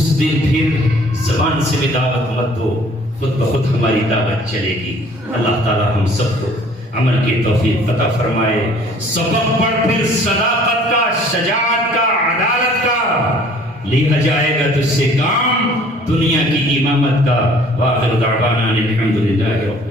اس دن پھر زبان سے بھی دعوت مت دو، خود بخود ہماری دعوت چلے گی۔ اللہ تعالی ہم سب کو عمل کی توفیق عطا فرمائے۔ سبق پڑھ پھر صداقت کا، شجاعت کا، عدالت کا لیا جائے گا تجھ سے کام، دنیا کی امامت کا۔ وآخر دعوانا الحمدللہ رب